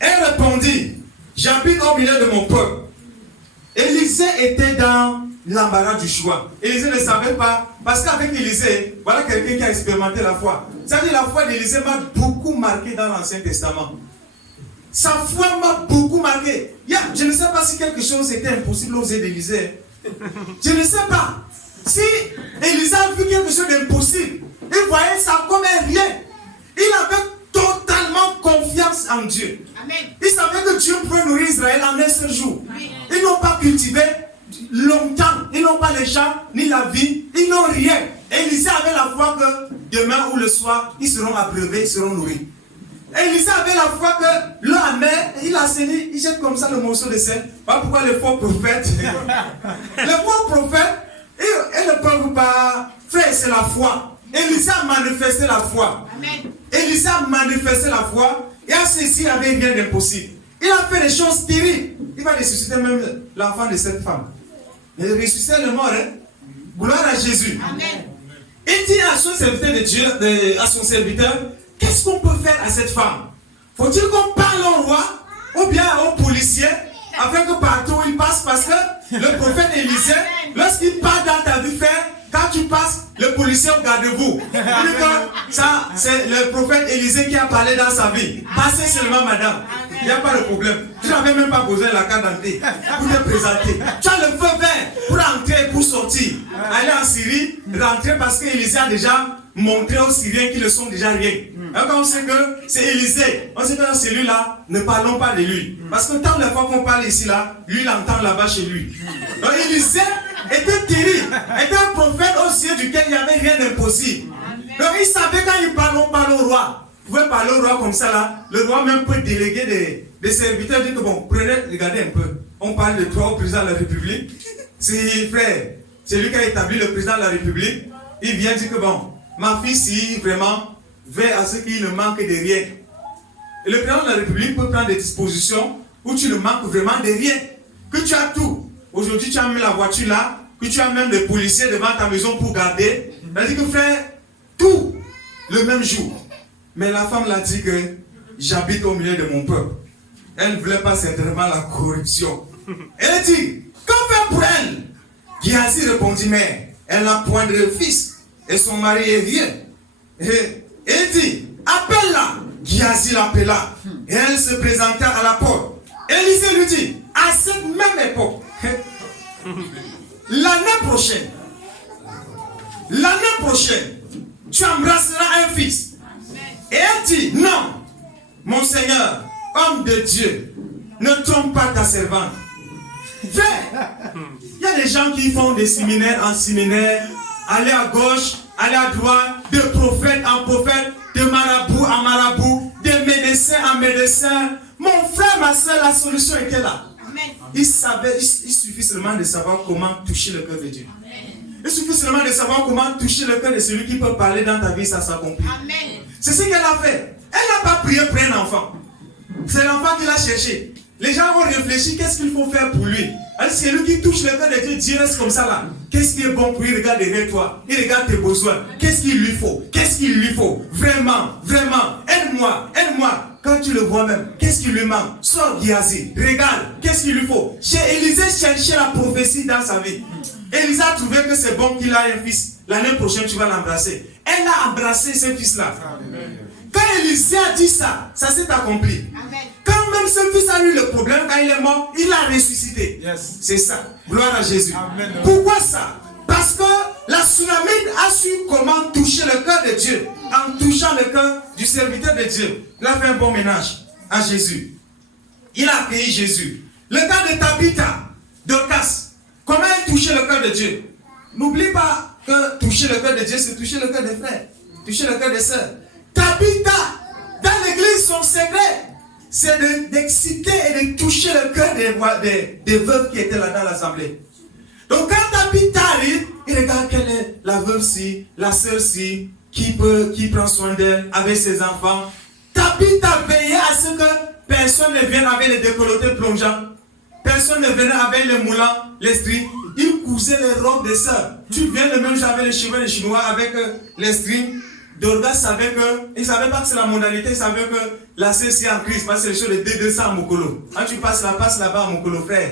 Elle répondit, j'habite au milieu de mon peuple. Élisée était dans l'embarras du choix. Élisée ne savait pas, parce qu'avec Élisée, voilà quelqu'un qui a expérimenté la foi. C'est-à-dire la foi d'Élisée m'a beaucoup marqué dans l'Ancien Testament. Sa foi m'a beaucoup marqué. Je ne sais pas si quelque chose était impossible aux yeux d'Élisée. Je ne sais pas. Si Élisée a vu quelque chose d'impossible, il voyait ça comme un rien. Il avait totalement confiance en Dieu. Amen. Il savait que Dieu pouvait nourrir Israël en un seul jour. Oui. Ils n'ont pas cultivé longtemps. Ils n'ont pas les champs, ni la vie. Ils n'ont rien. Et Élisée avait la foi que demain ou le soir, ils seront abreuvés, ils seront nourris. Élisée avait la foi que l'eau amère, il a saigné, il jette comme ça le morceau de sel. Voilà pourquoi les faux prophètes, les faux prophètes, ils ne peuvent pas. Frère, c'est la foi. Élisée a manifesté la foi. Amen. Élisée a manifesté la foi et à ceci, il n'y avait rien d'impossible. Il a fait des choses terribles. Il va ressusciter même l'enfant de cette femme. Il ressuscite le mort. Hein? Gloire à Jésus. Amen. Il dit à son serviteur de Dieu, à son serviteur, qu'est-ce qu'on peut faire à cette femme? Faut-il qu'on parle au roi ou bien au policier afin que partout où il passe, parce que le prophète Élisée, lorsqu'il parle dans ta vie, frère, quand tu passes, le policier au garde-vous. Ça, c'est le prophète Élisée qui a parlé dans sa vie. Passez seulement, madame. Il n'y a pas de problème. Tu n'avais même pas besoin de la carte d'entrée pour te présenter. Tu as le feu vert pour entrer, pour sortir. Aller en Syrie, rentrer parce qu'Élisée a déjà montré aux Syriens qu'ils ne sont déjà rien. Alors quand on sait que c'est Élisée, on sait que dans celui-là, ne parlons pas de lui. Parce que tant de fois qu'on parle ici, là, lui, il entend là-bas chez lui. Donc Élisée était terrible, était un prophète aux yeux duquel il n'y avait rien d'impossible. Donc il savait quand il parle, on parle au roi. Vous pouvez parler au roi comme ça là, le roi même peut déléguer des serviteurs, dire que bon, prenez, regardez un peu, on parle de toi au président de la République. Si frère, c'est lui qui a établi le président de la République, il vient dire que bon, ma fille si vraiment veille à ce qu'il ne manque de rien. Et le président de la République peut prendre des dispositions où tu ne manques vraiment de rien, que tu as tout. Aujourd'hui tu as mis la voiture là, que tu as même des policiers devant ta maison pour garder. C'est-à-dire que frère, tout le même jour. Mais la femme l'a dit que j'habite au milieu de mon peuple. Elle ne voulait pas certainement la corruption. Elle a dit, qu'en faire pour elle? Géasi répondit, mais elle n'a point de fils et son mari est vieux. Et elle dit, appelle-la. Géasi l'appela et elle se présenta à la porte. Élisée lui dit, à cette même époque, l'année prochaine, tu embrasseras un fils. Et elle dit, non, mon Seigneur, homme de Dieu, ne trompe pas ta servante. Frère, il y a des gens qui font des séminaires en séminaire, aller à gauche, aller à droite, de prophète en prophète, de marabout en marabout, de médecin en médecin. Mon frère, ma soeur, la solution était là. Il suffit seulement de savoir comment toucher le cœur de Dieu. Il suffit seulement de savoir comment toucher le cœur de celui qui peut parler dans ta vie, ça s'accomplit. C'est ce qu'elle a fait. Elle n'a pas prié pour un enfant. C'est l'enfant qui l'a cherché. Les gens ont réfléchi, qu'est-ce qu'il faut faire pour lui? C'est lui qui touche le cœur de Dieu, Dieu reste comme ça là. Qu'est-ce qui est bon pour lui? Il regarde derrière toi. Il regarde tes besoins. Qu'est-ce qu'il lui faut? Qu'est-ce qu'il lui faut? Vraiment, vraiment, aide-moi, aide-moi. Quand tu le vois même, qu'est-ce qui lui manque? Sors Géasi, regarde, qu'est-ce qu'il lui faut? Chez Élisée cherchait la prophétie dans sa vie. Élisée a trouvé que c'est bon qu'il a un fils. L'année prochaine, tu vas l'embrasser. Elle a embrassé ce fils-là. Quand Élisée a dit ça, ça s'est accompli. Amen. Quand même ce fils a eu le problème, quand il est mort, il a ressuscité. Yes. C'est ça. Gloire à Jésus. Amen. Pourquoi ça? Parce que la Sunamite a su comment toucher le cœur de Dieu en touchant le cœur du serviteur de Dieu. Il a fait un bon ménage à Jésus. Il a accueilli Jésus. Le cas de Tabitha, Dorcas, comment elle touchait le cœur de Dieu? N'oublie pas que toucher le cœur de Dieu, c'est toucher le cœur des frères, toucher le cœur des sœurs. Tabitha, dans l'église, son secret, c'est d'exciter et de toucher le cœur des veuves qui étaient là dans l'assemblée. Donc quand Tabitha arrive, il regarde quelle est la veuve-ci, la sœur-ci, qui prend soin d'elle avec ses enfants. Tabitha veillait à ce que personne ne vienne avec les décolletés plongeants. Personne ne venait avec les moulants, les strings. Il cousait les robes des sœurs. Tu viens le même jour avec les cheveux des Chinois, avec les strings. Dorcas savait que, il ne savait pas que c'est la modalité, il savait que la sœur est en crise, parce que c'est les choses de 200 à Mokolo. Quand tu passes là, passe là-bas à Mokolo, frère.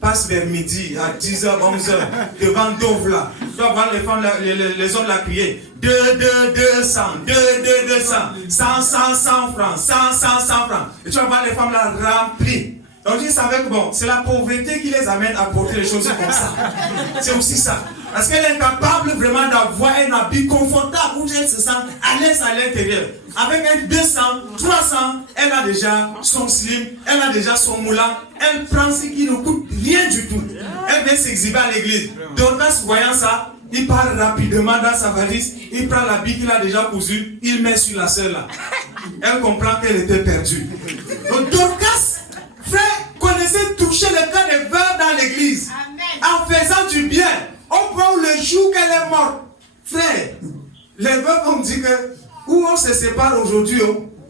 Passe vers midi, à 10h, 11h, devant Dove là. Tu vas voir les femmes, les hommes là crier. 200, 200, 100 francs, 100 francs. Et tu vas voir les femmes là remplies. Donc il savait que bon, c'est la pauvreté qui les amène à porter les choses comme ça. C'est aussi ça. Parce qu'elle est capable vraiment d'avoir un habit confortable où elle se sent à l'aise à l'intérieur. Avec un 200, 300, elle a déjà son slim, elle a déjà son moulant. Elle prend ce qui ne coûte rien du tout. Elle vient s'exhiber à l'église. Dorcas, voyant ça, il part rapidement dans sa valise, il prend la bille qu'il a déjà cousue, il met sur la sœur là. Elle comprend qu'elle était perdue. Donc Dorcas, frère, connaissait toucher le cœur des veuves dans l'église. En faisant du bien. On prend le jour qu'elle est morte. Frère, les veuves ont dit que où on se sépare aujourd'hui,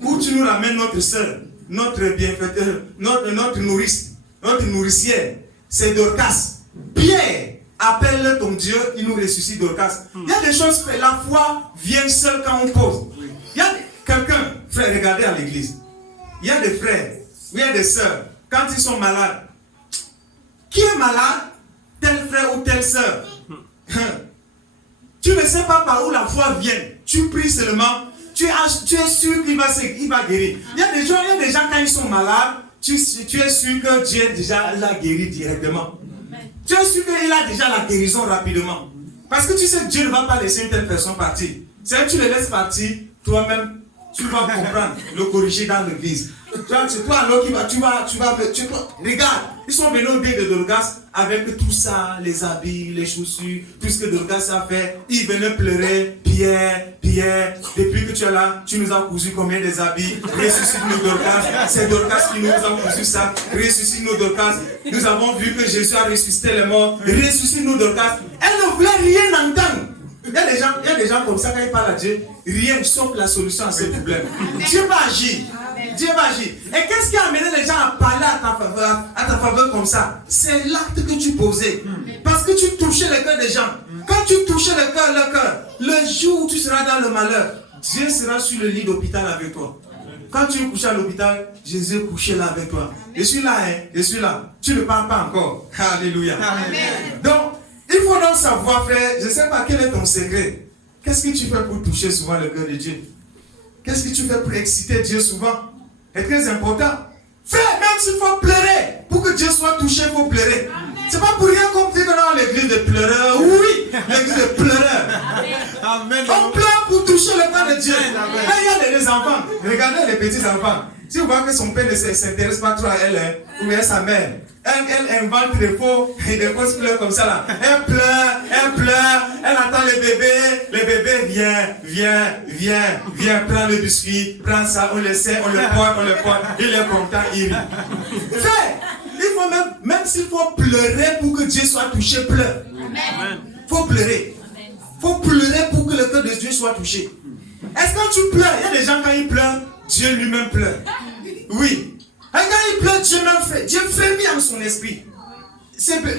où tu nous ramènes notre sœur, notre bienfaiteur, notre nourrice, notre nourricière, c'est Dorcas. Pierre, appelle ton Dieu, il nous ressuscite Dorcas. Il y a des choses, frère, la foi vient seule quand on pose. Il y a quelqu'un, frère, regardez à l'église. Il y a des frères, il y a des sœurs, quand ils sont malades. Qui est malade? Tel frère ou telle sœur. Tu ne sais pas par où la foi vient. Tu pries seulement. Tu es sûr qu'il va guérir. Il y a des gens quand ils sont malades, tu es sûr que Dieu déjà l'a guéri directement. Tu es sûr qu'il a déjà la guérison rapidement. Parce que tu sais que Dieu ne va pas laisser une telle personne partir. C'est que tu le laisses partir, toi-même, tu vas comprendre, le corriger dans l'église. C'est toi alors tu vas, regarde, ils sont venus au biais de Dorcas avec tout ça, les habits, les chaussures, tout ce que Dorcas a fait. Ils venaient pleurer, Pierre, depuis que tu es là, tu nous as cousu combien des habits, ressuscite-nous Dorcas, c'est Dorcas qui nous a cousu ça, ressuscite-nous Dorcas, nous avons vu que Jésus a ressuscité les morts, ressuscite-nous Dorcas. Elle ne voulait rien entendre. Il y a des gens comme ça, quand ils parlent à Dieu, rien sauf la solution à ces problèmes. Dieu va agir. Dieu va agir. Et qu'est-ce qui a amené les gens à parler à ta faveur comme ça? C'est l'acte que tu posais. Parce que tu touchais le cœur des gens. Quand tu touchais le cœur, le jour où tu seras dans le malheur, Dieu sera sur le lit d'hôpital avec toi. Quand tu es couché à l'hôpital, Jésus est couché là avec toi. Je suis là, je suis là. Tu ne parles pas encore. Alléluia. Amen. Donc, il faut donc savoir, frère, je ne sais pas quel est ton secret. Qu'est-ce que tu fais pour toucher souvent le cœur de Dieu? Qu'est-ce que tu fais pour exciter Dieu souvent? C'est très important. Frère, même s'il faut pleurer, pour que Dieu soit touché, il faut pleurer. C'est pas pour rien qu'on dit dans l'église de pleureurs. Oui, l'église de pleureurs. Amen. On pleure pour toucher le cœur de Dieu. Quand il y a des enfants, regardez les petits enfants. Si vous voyez que son père ne s'intéresse pas trop à elle, ou bien sa mère, elle invente des fausses pleurs comme ça là. Elle pleure, elle attend le bébé, viens, prends le biscuit, prends ça, on le sait, on le porte, il est content, il rit. Frère, il faut même s'il faut pleurer pour que Dieu soit touché, pleure. Il faut pleurer. Il faut pleurer pour que le cœur de Dieu soit touché. Est-ce que quand tu pleures, il y a des gens quand ils pleurent, Dieu lui-même pleure. Oui. Et quand il pleure, Dieu frémit en son esprit.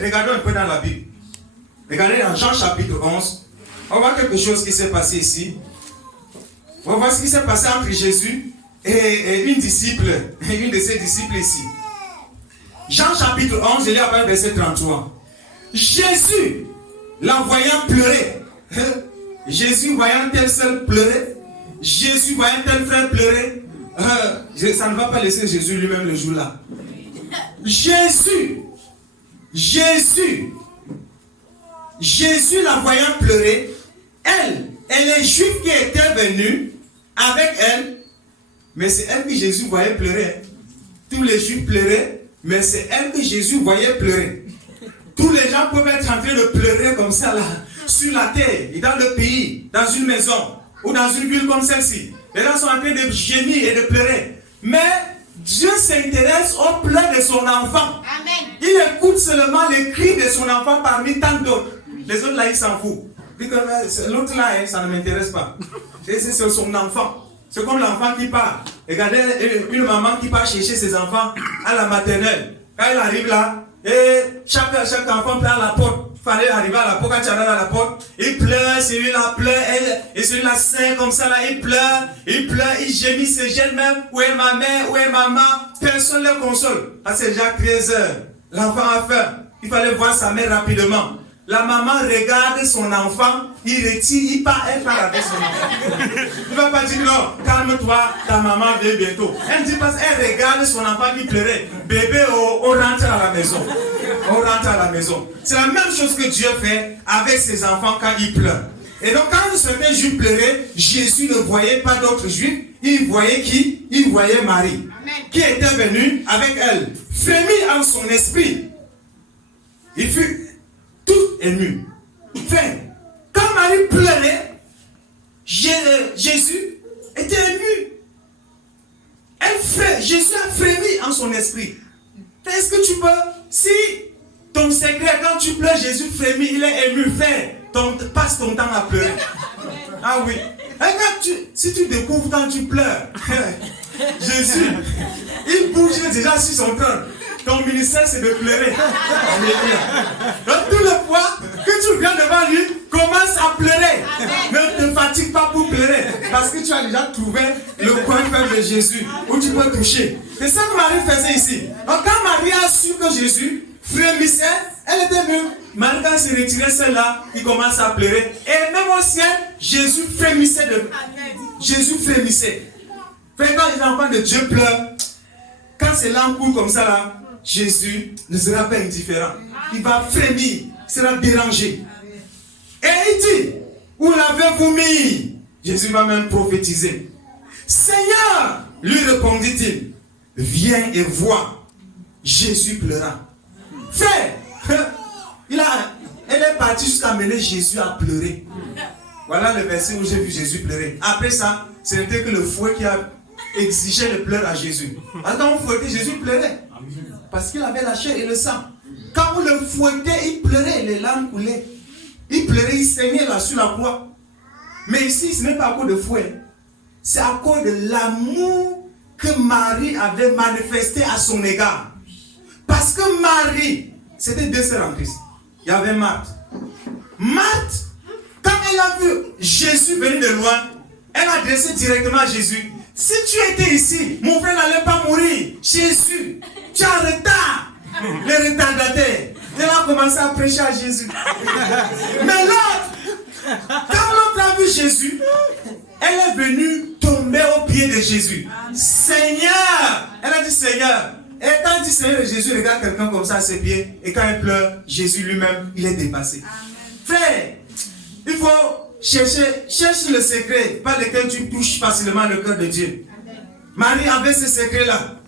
Regardons un peu dans la Bible. Regardez dans Jean chapitre 11. On voit quelque chose qui s'est passé ici. On va voir ce qui s'est passé entre Jésus et une de ses disciples ici. Jean chapitre 11, je lis après le verset 33. Jésus, la voyant pleurer. Jésus voyant tel seul pleurer. Jésus voyant tel frère pleurer. Ça ne va pas laisser Jésus lui-même le jour-là. Jésus la voyant pleurer, elle et les Juifs qui étaient venus avec elle, mais c'est elle que Jésus voyait pleurer. Tous les Juifs pleuraient, mais c'est elle que Jésus voyait pleurer. Tous les gens peuvent être en train de pleurer comme ça là, sur la terre, et dans le pays, dans une maison, ou dans une ville comme celle-ci. Les gens sont en train de gémir et de pleurer. Mais Dieu s'intéresse aux pleurs de son enfant. Amen. Il écoute seulement les cris de son enfant parmi tant d'autres. Les autres là, ils s'en foutent. L'autre là, ça ne m'intéresse pas. C'est son enfant. C'est comme l'enfant qui part. Regardez une maman qui part chercher ses enfants à la maternelle. Quand il arrive là, et chaque enfant pleure à la porte. Il fallait arriver à la porte. Quand tu arrives à la porte, il pleure, celui-là pleure, et celui-là sait comme ça là, il pleure, il gémit, se gêne même. Où est ma mère, où est maman? Personne ne le console. Parce que c'est déjà 13 heures. L'enfant a faim. Il fallait voir sa mère rapidement. La maman regarde son enfant, il retire, elle part avec son enfant. Il ne va pas dire non, calme-toi, ta maman vient bientôt. Elle dit parce qu'elle regarde son enfant qui pleurait. Bébé, on rentre à la maison. On rentre à la maison. C'est la même chose que Dieu fait avec ses enfants quand ils pleurent. Et donc quand certains juifs pleuraient, Jésus ne voyait pas d'autres juifs. Il voyait qui? Il voyait Marie. Amen. Qui était venue avec elle. Frémit en son esprit. Il fut tout ému. Frère, Marie pleurait, Jésus était ému. Jésus a frémi en son esprit. Est-ce que tu peux, si ton secret, quand tu pleures, Jésus frémit, il est ému, passe ton temps à pleurer. Ah oui. Et si tu découvres quand tu pleures, Jésus, il bouge déjà sur son trône. Ton ministère, c'est de pleurer. Donc, tout le fois que tu viens devant lui, commence à pleurer. Ne te fatigue pas pour pleurer. Parce que tu as déjà trouvé le coin faible de Jésus où tu peux toucher. C'est ça que Marie faisait ici. Donc, quand Marie a su que Jésus frémissait, elle était mieux. Marie, quand elle se retirait celle-là, il commence à pleurer. Et même au ciel, Jésus frémissait. Jésus frémissait. Quand les enfants de Dieu pleurent, quand c'est l'âme coule comme ça là, Jésus ne sera pas indifférent. Il va frémir, il sera dérangé. Et il dit, où l'avez-vous mis? Jésus va même prophétiser. Seigneur, lui répondit-il, viens et vois. Jésus pleura. Frère, elle est partie jusqu'à mener Jésus à pleurer. Voilà le verset où j'ai vu Jésus pleurer. Après ça, ce n'était que le fouet qui a exigé le pleur à Jésus. Quand on fouettait, Jésus pleurait. Parce qu'il avait la chair et le sang. Quand on le fouettait, il pleurait, les larmes coulaient. Il pleurait, il saignait là sur la croix. Mais ici, ce n'est pas à cause de fouet. C'est à cause de l'amour que Marie avait manifesté à son égard. Parce que Marie, c'était deux sœurs en Christ. Il y avait Marthe. Marthe, quand elle a vu Jésus venir de loin, elle a adressé directement à Jésus. Si tu étais ici, mon frère n'allait pas mourir. Jésus, tu as un retard. Le retardataire. Elle a commencé à prêcher à Jésus. Mais l'autre, quand l'autre a vu Jésus, elle est venue tomber au pied de Jésus. Seigneur, elle a dit Seigneur. Et quand elle dit Seigneur, Jésus regarde quelqu'un comme ça à ses pieds. Et quand elle pleure, Jésus lui-même, il est dépassé. Frère, il faut cherche le secret par lequel tu touches facilement le cœur de Dieu. Marie avait ce secret-là.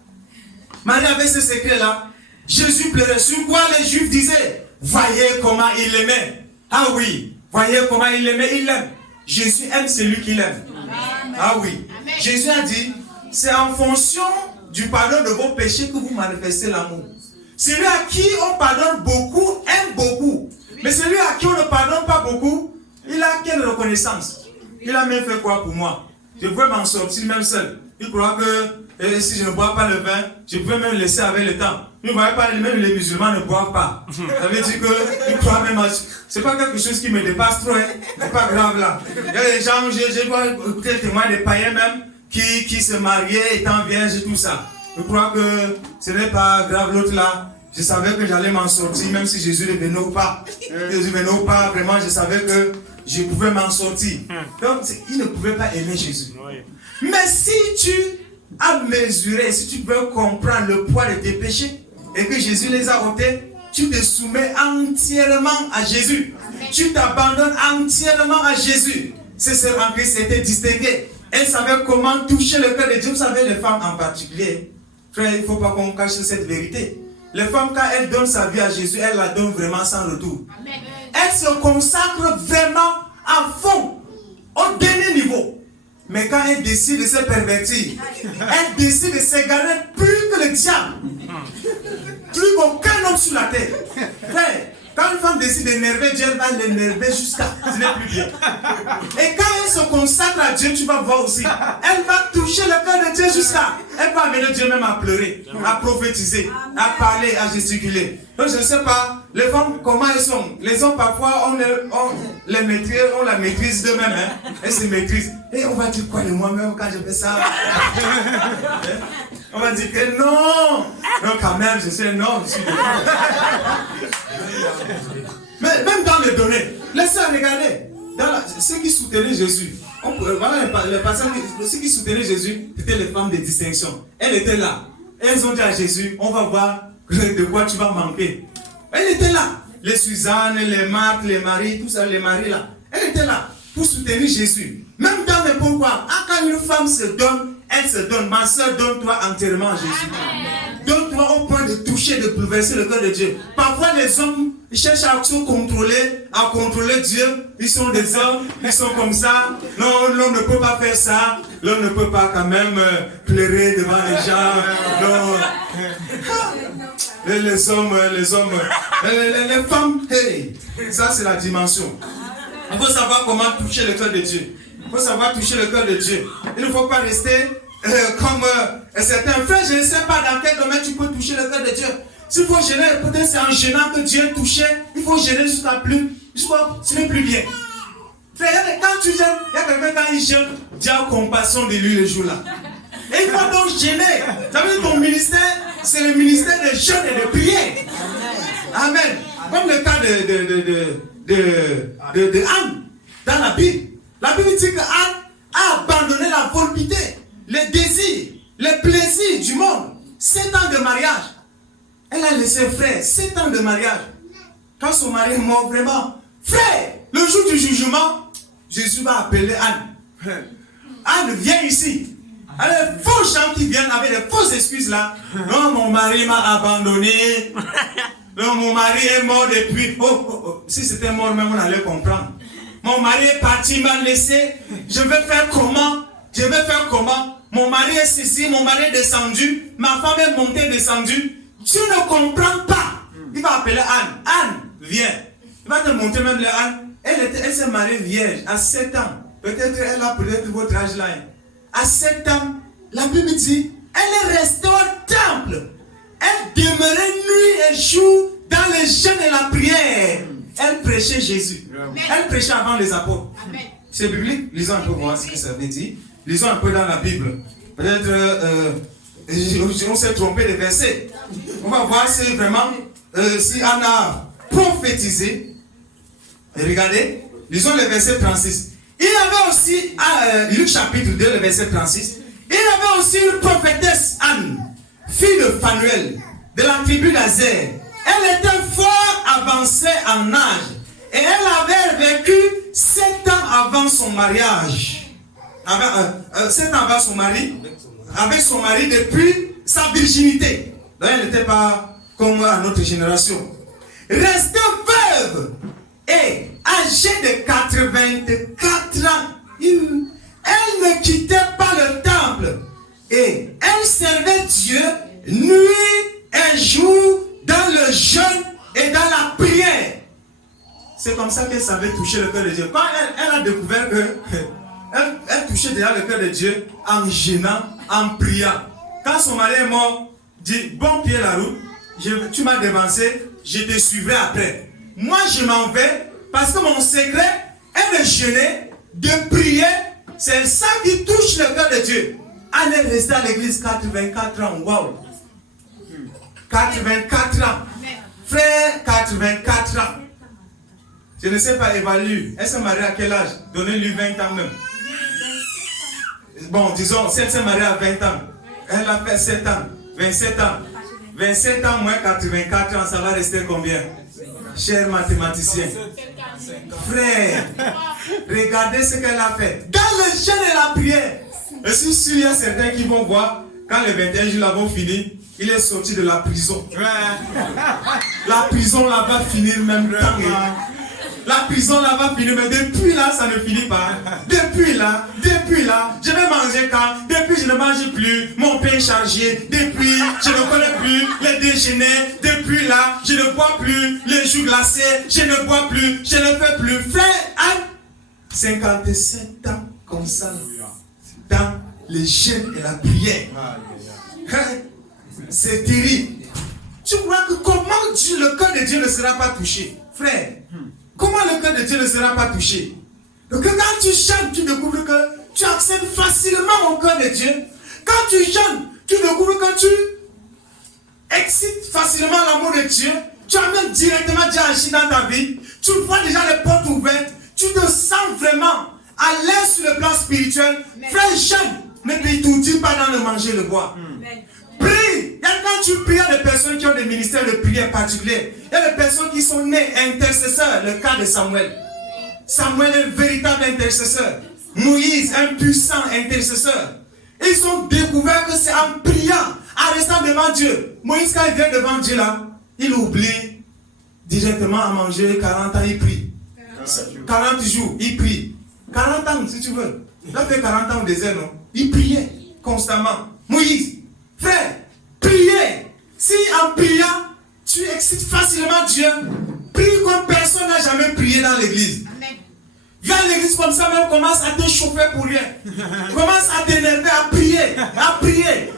Jésus pleurait. Sur quoi les Juifs disaient, voyez comment il l'aimait. Ah oui, voyez comment il l'aimait, il l'aime. Jésus aime celui qu'il aime. Ah oui. Jésus a dit, c'est en fonction du pardon de vos péchés que vous manifestez l'amour. Celui à qui on pardonne beaucoup, aime beaucoup. Mais celui à qui on ne pardonne pas beaucoup, il a quelle reconnaissance? Il a même fait quoi pour moi? Je pouvais m'en sortir même seul. Il croit que si je ne bois pas le vin, je pouvais même laisser avec le temps. Il ne voyait pas, même les musulmans ne boivent pas. Ça veut dire qu'il croit même à... C'est pas quelque chose qui me dépasse trop, hein. C'est pas grave là. Il y a des gens, j'ai écouté le témoin des païens même, qui se mariaient étant vierges et tout ça. Je crois que ce n'est pas grave l'autre là. Je savais que j'allais m'en sortir, même si Jésus ne venait ou pas. Jésus venait ou pas, vraiment, je savais que je pouvais m'en sortir. Donc, il ne pouvait pas aimer Jésus. Mais si tu as mesuré, si tu peux comprendre le poids de tes péchés, et que Jésus les a ôtés, tu te soumets entièrement à Jésus. Tu t'abandonnes entièrement à Jésus. Ces sœurs en Christ étaient distinguées. Elles savaient comment toucher le cœur de Dieu. Vous savez, les femmes en particulier, frère, il ne faut pas qu'on cache cette vérité. Les femmes, quand elles donnent sa vie à Jésus, elles la donnent vraiment sans retour. Elles se consacrent vraiment à fond, au dernier niveau. Mais quand elles décident de se pervertir, elles décident de s'égarer plus que le diable. Plus qu'aucun homme sur la terre. Frère, quand une femme décide d'énerver Dieu, elle va l'énerver jusqu'à ce n'est plus bien. Et quand elle se consacre à Dieu, tu vas voir aussi, elle va toucher le cœur de Dieu jusqu'à... Elle va amener Dieu même à pleurer, à prophétiser, à parler, à gesticuler. Donc je ne sais pas, les femmes, comment elles sont. Les hommes, parfois, on la maîtrise d'eux-mêmes. Hein? Elles se maîtrisent. Et on va dire quoi de moi-même quand je fais ça? On va dire que non. Non, quand même, je suis un homme, je suis de Mais même dans les données, laissez regarder. Ceux qui soutenaient Jésus, voilà les personnes, ceux qui soutenaient Jésus, c'était les femmes de distinction. Elles étaient là. Elles ont dit à Jésus, on va voir de quoi tu vas manquer. Elles étaient là. Les Suzanne, les Marthe, les Marie, tout ça, les maris là. Elles étaient là pour soutenir Jésus. Même dans les pourquoi. Quand une femme se donne, elle se donne. Ma soeur, donne-toi entièrement à Jésus. Amen. Donc, tu vas au point de toucher, de bouleverser le cœur de Dieu. Parfois, les hommes ils cherchent à se contrôler, à contrôler Dieu. Ils sont des hommes, ils sont comme ça. Non, l'homme ne peut pas faire ça. L'homme ne peut pas quand même pleurer devant les gens. Non. Les hommes, les femmes, hey, ça c'est la dimension. Il faut savoir comment toucher le cœur de Dieu. Il faut savoir toucher le cœur de Dieu. Il ne faut pas rester comme certains frères. Je ne sais pas dans quel domaine tu peux toucher le cœur de Dieu. S'il faut gêner, peut-être c'est en gênant que Dieu est touché. Il faut gêner jusqu'à ce n'est plus bien. Frère, quand tu gênes, il y a quelqu'un quand il gêne, Dieu a compassion de lui le jour-là. Et il faut donc gêner. Ça veut dire que ton ministère, c'est le ministère de jeûne et de prière. Amen. Comme le cas de Anne dans la Bible. La Bible dit que Anne a abandonné la volupté, les désirs, les plaisirs du monde. 7 ans de mariage. Elle a laissé frère, 7 ans de mariage. Quand son mari est mort, vraiment, frère, le jour du jugement, Jésus va appeler Anne. Anne, viens ici. Alors, les faux gens qui viennent avec les fausses excuses là. Non, mon mari m'a abandonné. Non, mon mari est mort depuis. Si c'était mort, même on allait comprendre. Mon mari est parti, il m'a laissé. Je vais faire comment? Mon mari est ceci, mon mari est descendu. Ma femme est montée, descendue. Tu ne comprends pas. Il va appeler Anne. Anne, viens. Il va te montrer même la Anne. Elle s'est mariée vierge à 7 ans. Peut-être elle a peut-être votre âge là. À 7 ans, la Bible dit, elle est restée au temple. Elle demeurait nuit et jour dans le jeûne et la prière. Elle prêchait Jésus. Amen. Elle prêchait avant les apôtres. C'est biblique. Lisons un peu voir ce que ça veut dire. Lisons un peu dans la Bible. Peut-être on s'est trompé de versets. On va voir si vraiment si Anne a prophétisé. Et regardez, lisons le verset 36. Il y avait aussi, Luc chapitre 2, le verset 36, il y avait aussi une prophétesse Anne, fille de Phanuel, de la tribu d'Azer. Elle était fort avancée en âge et elle avait vécu 7 ans avant son mariage. 7 ans avant son mari, avec son mari depuis sa virginité. Donc elle n'était pas comme à notre génération. Restée veuve et âgée de 84 ans, elle ne quittait pas le temple et elle servait Dieu nuit et jour dans le jeûne et dans la prière. C'est comme ça qu'elle savait toucher le cœur de Dieu. Quand elle a découvert que elle touchait déjà le cœur de Dieu en gênant, en priant. Quand son mari est mort, dit bon pied la route, tu m'as devancé, je te suivrai après. Moi je m'en vais parce que mon secret est de jeûner, de prier. C'est ça qui touche le cœur de Dieu. Elle est restée à l'église 84 ans. Waouh! 84 ans. Frère, 84 ans. Je ne sais pas évaluer. Elle s'est mariée à quel âge? Donnez-lui 20 ans même. Bon, disons, si elle s'est mariée à 20 ans, elle a fait 7 ans, 27 ans. 27 ans moins 84 ans, ça va rester combien? Cher mathématicien. Frère, regardez ce qu'elle a fait. Dans le jeûne et la prière. Je suis sûr qu'il y a certains qui vont voir, quand les 21 jours là vont finir, il est sorti de la prison. La prison là va finir même temps. La prison là va finir, mais depuis là, ça ne finit pas. Depuis là, je vais manger quand? Depuis, je ne mange plus. Mon pain est chargé. Depuis, je ne connais plus les déjeuners. Depuis là, je ne bois plus les jus glacés. Je ne bois plus, je ne fais plus. Frère, Anne, 57 ans comme ça, dans les jeûnes et la prière. C'est terrible. Tu crois que comment le cœur de Dieu ne sera pas touché? Frère, comment le cœur de Dieu ne sera pas touché? Donc quand tu chantes, tu découvres que tu accèdes facilement au cœur de Dieu. Quand tu chantes, tu découvres que tu excites facilement l'amour de Dieu. Tu amènes directement Dieu à agir dans ta vie. Tu vois déjà les portes ouvertes. Tu te sens vraiment à l'aise sur le plan spirituel. Frère, jeune, ne t'étourdis pas dans le manger et le boire. Prie. Quand tu pries, il y a des personnes qui ont des ministères de prière particuliers. Il y a des personnes qui sont nées intercesseurs. Le cas de Samuel. Samuel est un véritable intercesseur. Moïse, un puissant intercesseur. Ils ont découvert que c'est en priant, en restant devant Dieu. Moïse, quand il vient devant Dieu là, il oublie directement à manger. 40 ans, il prie. 40 jours, il prie. 40 ans, si tu veux. Il a fait 40 ans au désert, non? Il priait constamment. Moïse, frère, priez. Si en priant, tu excites facilement Dieu, prie comme personne n'a jamais prié dans l'église. Viens à l'église comme ça, même commence à te chauffer pour rien. Commence à t'énerver, à prier,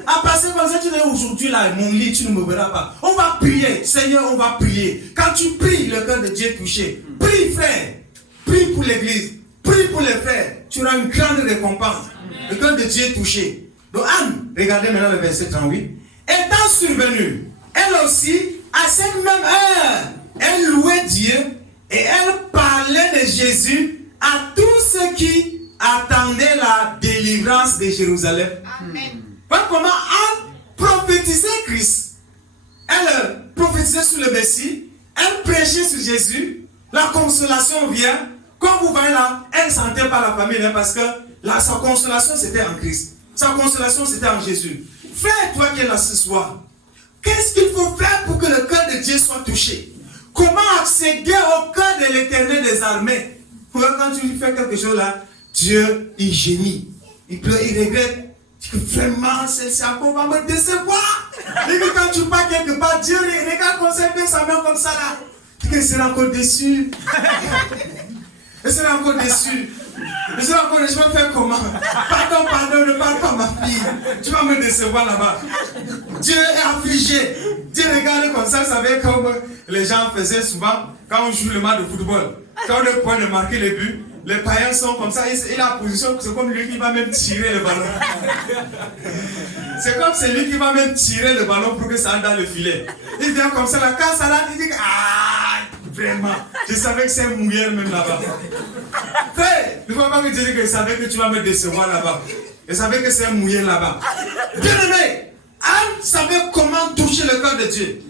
à passer comme ça. Tu dis aujourd'hui là, mon lit, tu ne me verras pas. On va prier, Seigneur, on va prier. Quand tu pries, le cœur de Dieu est touché. Prie, frère. Prie pour l'église. Prie pour les frères. Tu auras une grande récompense. Le cœur de Dieu est touché. Donc Anne, regardez maintenant le verset 38. Étant survenue, elle aussi, à cette même heure, elle louait Dieu et elle parlait de Jésus à tous ceux qui attendaient la délivrance de Jérusalem. Amen. Voilà comment Anne prophétisait Christ. Elle prophétisait sur le Messie. Elle prêchait sur Jésus. La consolation vient. Comme vous voyez là, elle ne sentait pas la famille hein, parce que sa consolation c'était en Christ. Sa consolation c'était en Jésus. Frère, toi qui es là ce soir, qu'est-ce qu'il faut faire pour que le cœur de Dieu soit touché? Comment accéder au cœur de l'Éternel des armées? Quand tu fais quelque chose là, Dieu, il gémit. Il pleure, il regrette. Tu dis que vraiment, c'est encore va me décevoir. Et puis quand tu pars quelque part, Dieu regarde comme ça, il fait sa main comme ça là. Tu dis que c'est encore déçu. Et c'est encore déçu. Je vais me faire comment? Pardon, ne parle pas ma fille. Tu vas me décevoir là-bas. Dieu est affligé. Dieu regarde comme ça, vous savez, comme les gens faisaient souvent quand on joue le match de football. Quand on est au point de marquer les buts, les païens sont comme ça, il a la position, c'est comme lui qui va même tirer le ballon. C'est comme c'est lui qui va même tirer le ballon pour que ça aille dans le filet. Il vient comme ça, là, quand ça là, il dit ah, vraiment, je savais que c'est un mouilleur même là-bas. Frère, ne faut pas me dire que je savais que tu vas me décevoir là-bas. Je savais que c'est un mouilleur là-bas. Bien aimé, Anne savait comment toucher le cœur de Dieu.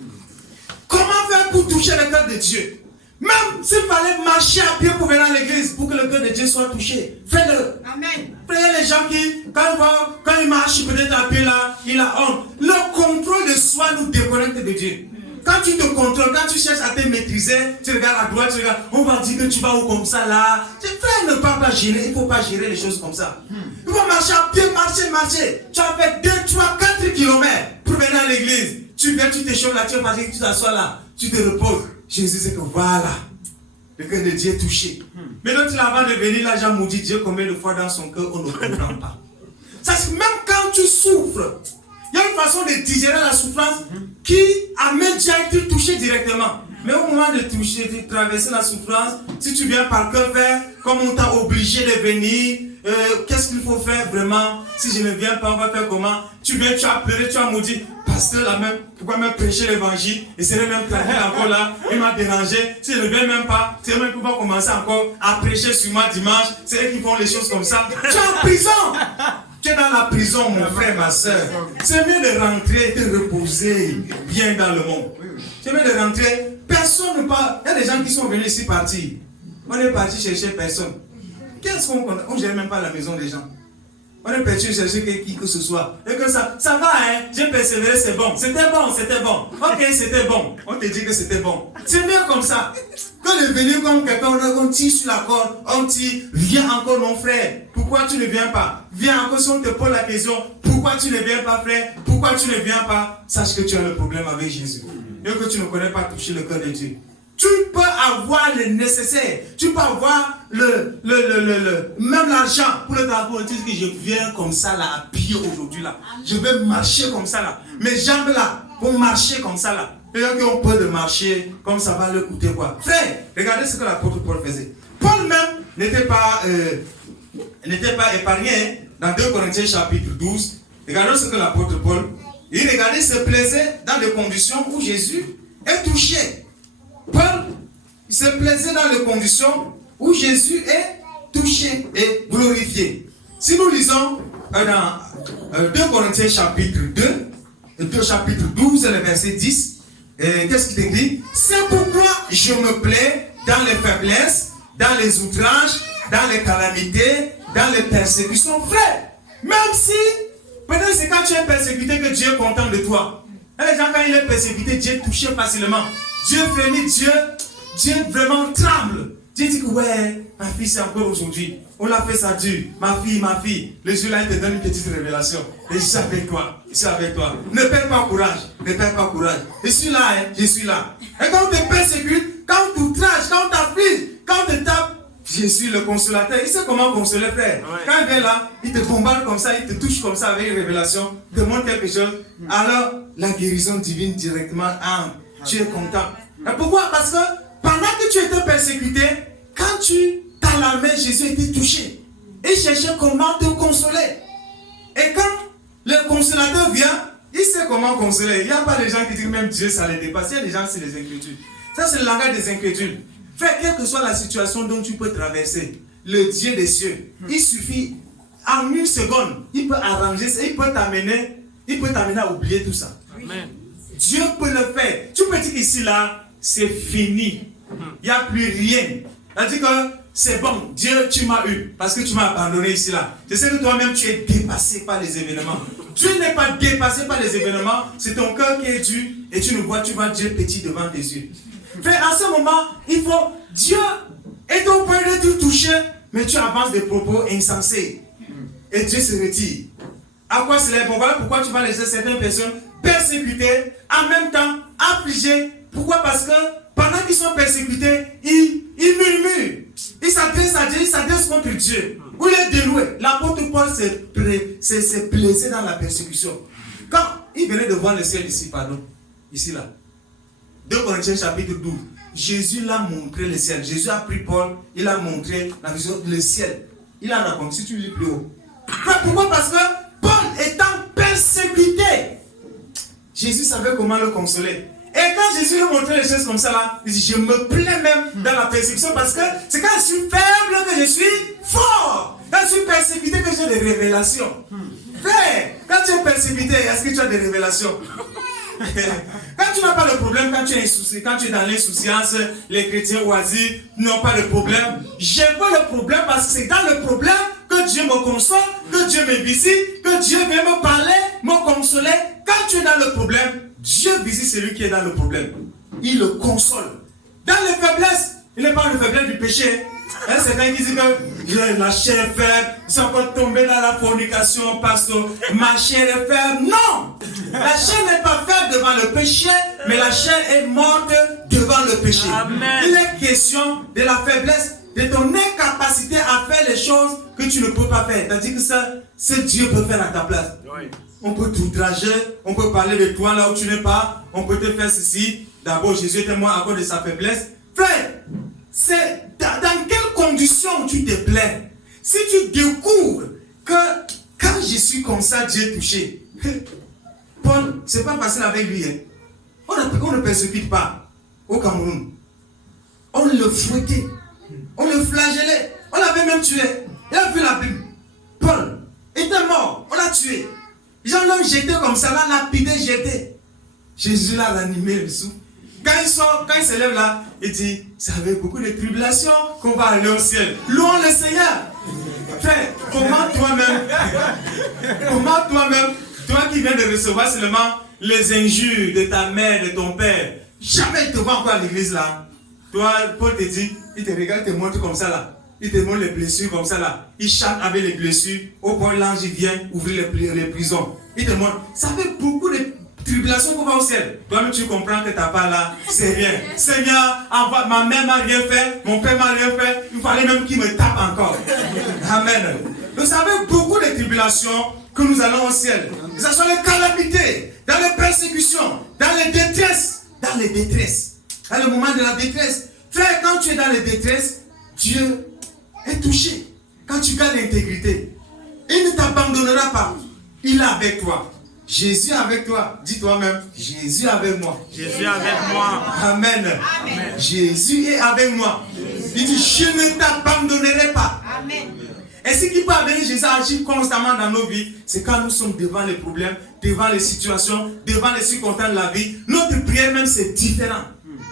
Comment faire pour toucher le cœur de Dieu? Même s'il fallait marcher à pied pour venir à l'église, pour que le cœur de Dieu soit touché, fais-le. Amen. Frère, les gens qui, quand ils marchent peut-être à pied là, il a honte. Le contrôle de soi nous déconnecte de Dieu. Quand tu te contrôles, quand tu cherches à te maîtriser, tu regardes à droite, tu regardes, on va dire que tu vas où comme ça là. Frère, ne pas gérer, il ne faut pas gérer les choses comme ça. Il faut marcher à pied, marcher. Tu as fait 2, 3, 4 kilomètres pour venir à l'église. Tu viens, tu t'échauffes là, tu vas dire que tu t'assois là, tu te reposes. Jésus c'est que voilà, le cœur de Dieu est touché. Mais donc avant de venir là, Jean maudit Dieu combien de fois dans son cœur on ne comprend pas. Ça c'est même quand tu souffres, il y a une façon de digérer la souffrance qui amène Dieu à être touché directement. Mais au moment de toucher, de traverser la souffrance, si tu viens par cœur faire, comme on t'a obligé de venir, qu'est-ce qu'il faut faire vraiment? Si je ne viens pas, on va faire comment? Tu viens, tu as pleuré, tu as maudit. Pasteur là même, pourquoi même prêcher l'évangile? Et c'est même tranquille encore là, il m'a dérangé. Si je ne viens même pas, c'est eux même qui vont commencer encore à prêcher sur moi dimanche. C'est eux qui font les choses comme ça. Tu es en prison! Tu es dans la prison, mon frère, ma soeur. C'est mieux de rentrer et de reposer bien dans le monde. C'est mieux de rentrer. Personne ne parle. Il y a des gens qui sont venus ici partir. On est parti chercher personne. Qu'est-ce qu'on connaît? On ne gère même pas la maison des gens. On est parti chercher qui que ce soit. Et que ça va, hein? J'ai persévéré, c'est bon. C'était bon. Ok, c'était bon. On te dit que c'était bon. C'est mieux comme ça. Quand de venir comme quelqu'un, on tire sur la corde, on tire, viens encore mon frère. Pourquoi tu ne viens pas? Viens encore si on te pose la question. Pourquoi tu ne viens pas, frère? Pourquoi tu ne viens pas? Sache que tu as le problème avec Jésus. Et que tu ne connais pas toucher le cœur de Dieu. Tu peux avoir le nécessaire. Tu peux avoir même l'argent pour le travail. Tu dis que je viens comme ça là, à pied aujourd'hui là. Je vais marcher comme ça là. Mes jambes là, vont marcher comme ça là. Les gens qui ont peur de marcher, comme ça va leur coûter quoi? Frère, regardez ce que l'apôtre Paul faisait. Paul même n'était pas épargné dans 2 Corinthiens chapitre 12. Regardez ce que l'apôtre Paul, il regardait, se plaisait dans des conditions où Jésus est touché. Paul se plaisait dans les conditions où Jésus est touché et glorifié. Si nous lisons dans 2 Corinthiens chapitre 2 chapitre 12, le verset 10, qu'est-ce qu'il écrit? C'est pourquoi je me plais dans les faiblesses, dans les outrages, dans les calamités, dans les persécutions. Frère, même si Peut-être c'est quand tu es persécuté que Dieu est content de toi. Et les gens, quand il est persécuté, Dieu est touché facilement. Dieu frémit, Dieu vraiment tremble. Dieu dit que ouais, ma fille c'est encore aujourd'hui. On l'a fait ça dur. Ma fille. Le jour là, il te donne une petite révélation. Et je suis avec toi. Je suis avec toi. Ne perds pas courage. Ne perds pas courage. Je suis là, hein. Je suis là. Et quand on te persécute, quand on t'outrage, quand on t'afflige, quand on te tape, je suis le consolateur. Il sait comment consoler, frère. Ouais. Quand il vient là, il te bombarde comme ça, il te touche comme ça avec une révélation, te montre quelque chose. Alors, la guérison divine directement, tu es content. Et pourquoi? Parce que pendant que tu étais persécuté, quand tu t'alarmais, Jésus était touché. Il cherchait comment te consoler. Et quand le consolateur vient, il sait comment consoler. Il n'y a pas des gens qui disent même Dieu, ça les dépasse. Il y a des gens, c'est les inquiétudes. Ça, c'est le langage des inquiétudes. Frère, quelle que soit la situation dont tu peux traverser, le Dieu des cieux, il suffit, en une seconde, il peut arranger ça, il peut t'amener à oublier tout ça. Amen. Dieu peut le faire. Tu peux dire qu'ici, là, c'est fini. Il n'y a plus rien. C'est-à-dire que c'est bon, Dieu, tu m'as eu, parce que tu m'as abandonné ici, là. Je sais que toi-même, tu es dépassé par les événements. Dieu n'est pas dépassé par les événements, c'est ton cœur qui est dur, et tu vois Dieu petit devant tes yeux. Frère, en ce moment, Dieu est au point de te toucher, mais tu avances des propos insensés. Et Dieu se retire. À quoi cela est bon? Voilà pourquoi tu vas laisser certaines personnes persécutées, en même temps affligées. Pourquoi? Parce que pendant qu'ils sont persécutés, ils murmurent. Ils s'adressent à Dieu, ils s'adressent contre Dieu. Où il est déloué. L'apôtre Paul s'est blessé dans la persécution. Quand il venait de voir le ciel ici, ici là. 2 Corinthiens chapitre 12. Jésus l'a montré le ciel. Jésus a pris Paul, il a montré la vision, le ciel. Il a raconté, si tu lis plus haut. Pourquoi? Parce que Paul étant persécuté, Jésus savait comment le consoler. Et quand Jésus lui montrait les choses comme ça là, il dit, je me plais même dans la persécution parce que c'est quand je suis faible que je suis fort. Quand je suis persécuté que j'ai des révélations. Frère, quand tu es persécuté, est-ce que tu as des révélations? Quand tu n'as pas de problème, quand tu es insouciant, quand tu es dans l'insouciance, les chrétiens oisifs n'ont pas de problème. J'ai pas le problème parce que c'est dans le problème que Dieu me console, que Dieu me visite, que Dieu vient me parler, me consoler. Quand tu es dans le problème, Dieu visite celui qui est dans le problème. Il le console. Dans les faiblesses, il n'est pas le faiblesse du péché. C'est quand il dit que la chair est faible, ils sont encore tombés dans la fornication, pasteur. Ma chair est faible. Non! La chair n'est pas faible devant le péché, mais la chair est morte devant le péché. Amen. Il est question de la faiblesse, de ton incapacité à faire les choses que tu ne peux pas faire. C'est-à-dire que ça, c'est Dieu peut faire à ta place. Oui. On peut t'outrager, on peut parler de toi là où tu n'es pas, on peut te faire ceci. D'abord, Jésus était mort à cause de sa faiblesse. Frère, c'est dans quelles conditions tu te plains? Si tu découvres que quand je suis comme ça, Dieu est touché. Paul, c'est pas facile avec lui. Hein. On ne persécute pas au Cameroun. On le fouettait, on le flagellait, on l'avait même tué. Il a vu la Bible. Paul était mort, on l'a tué. Les gens l'ont jeté comme ça, l'a lapidé, jeté. Jésus l'a ranimé le souffle. Quand il se lève là, il dit, c'est avec beaucoup de tribulations qu'on va aller au ciel. Louons le Seigneur. Frère, comment toi-même, toi qui viens de recevoir seulement les injures de ta mère, de ton père, jamais il te voit encore à l'église là. Toi, Paul te dit, il te regarde, il te montre comme ça là. Il te montre les blessures comme ça là. Il chante avec les blessures. Au point l'ange vient ouvrir les prisons. Il te montre. Ça fait beaucoup de tribulations qu'on va au ciel. Toi-même tu comprends que ta part là, c'est rien. Seigneur, ma mère m'a rien fait, mon père m'a rien fait. Il fallait même qu'il me tape encore. Amen. Vous savez beaucoup de tribulations que nous allons au ciel. Que ce soit les calamités, dans les persécutions, dans les détresses. Dans les détresses. Dans le moment de la détresse. Frère, quand tu es dans les détresses, Dieu est touché. Quand tu gardes l'intégrité, il ne t'abandonnera pas. Il est avec toi. Jésus est avec toi. Dis toi-même, Jésus est avec moi. Jésus est avec moi. Amen. Amen. Jésus est avec moi. Jésus. Il dit, je ne t'abandonnerai pas. Amen. Et ce qui peut amener Jésus à agir constamment dans nos vies, c'est quand nous sommes devant les problèmes, devant les situations, devant les circonstances de la vie. Notre prière même, c'est différent.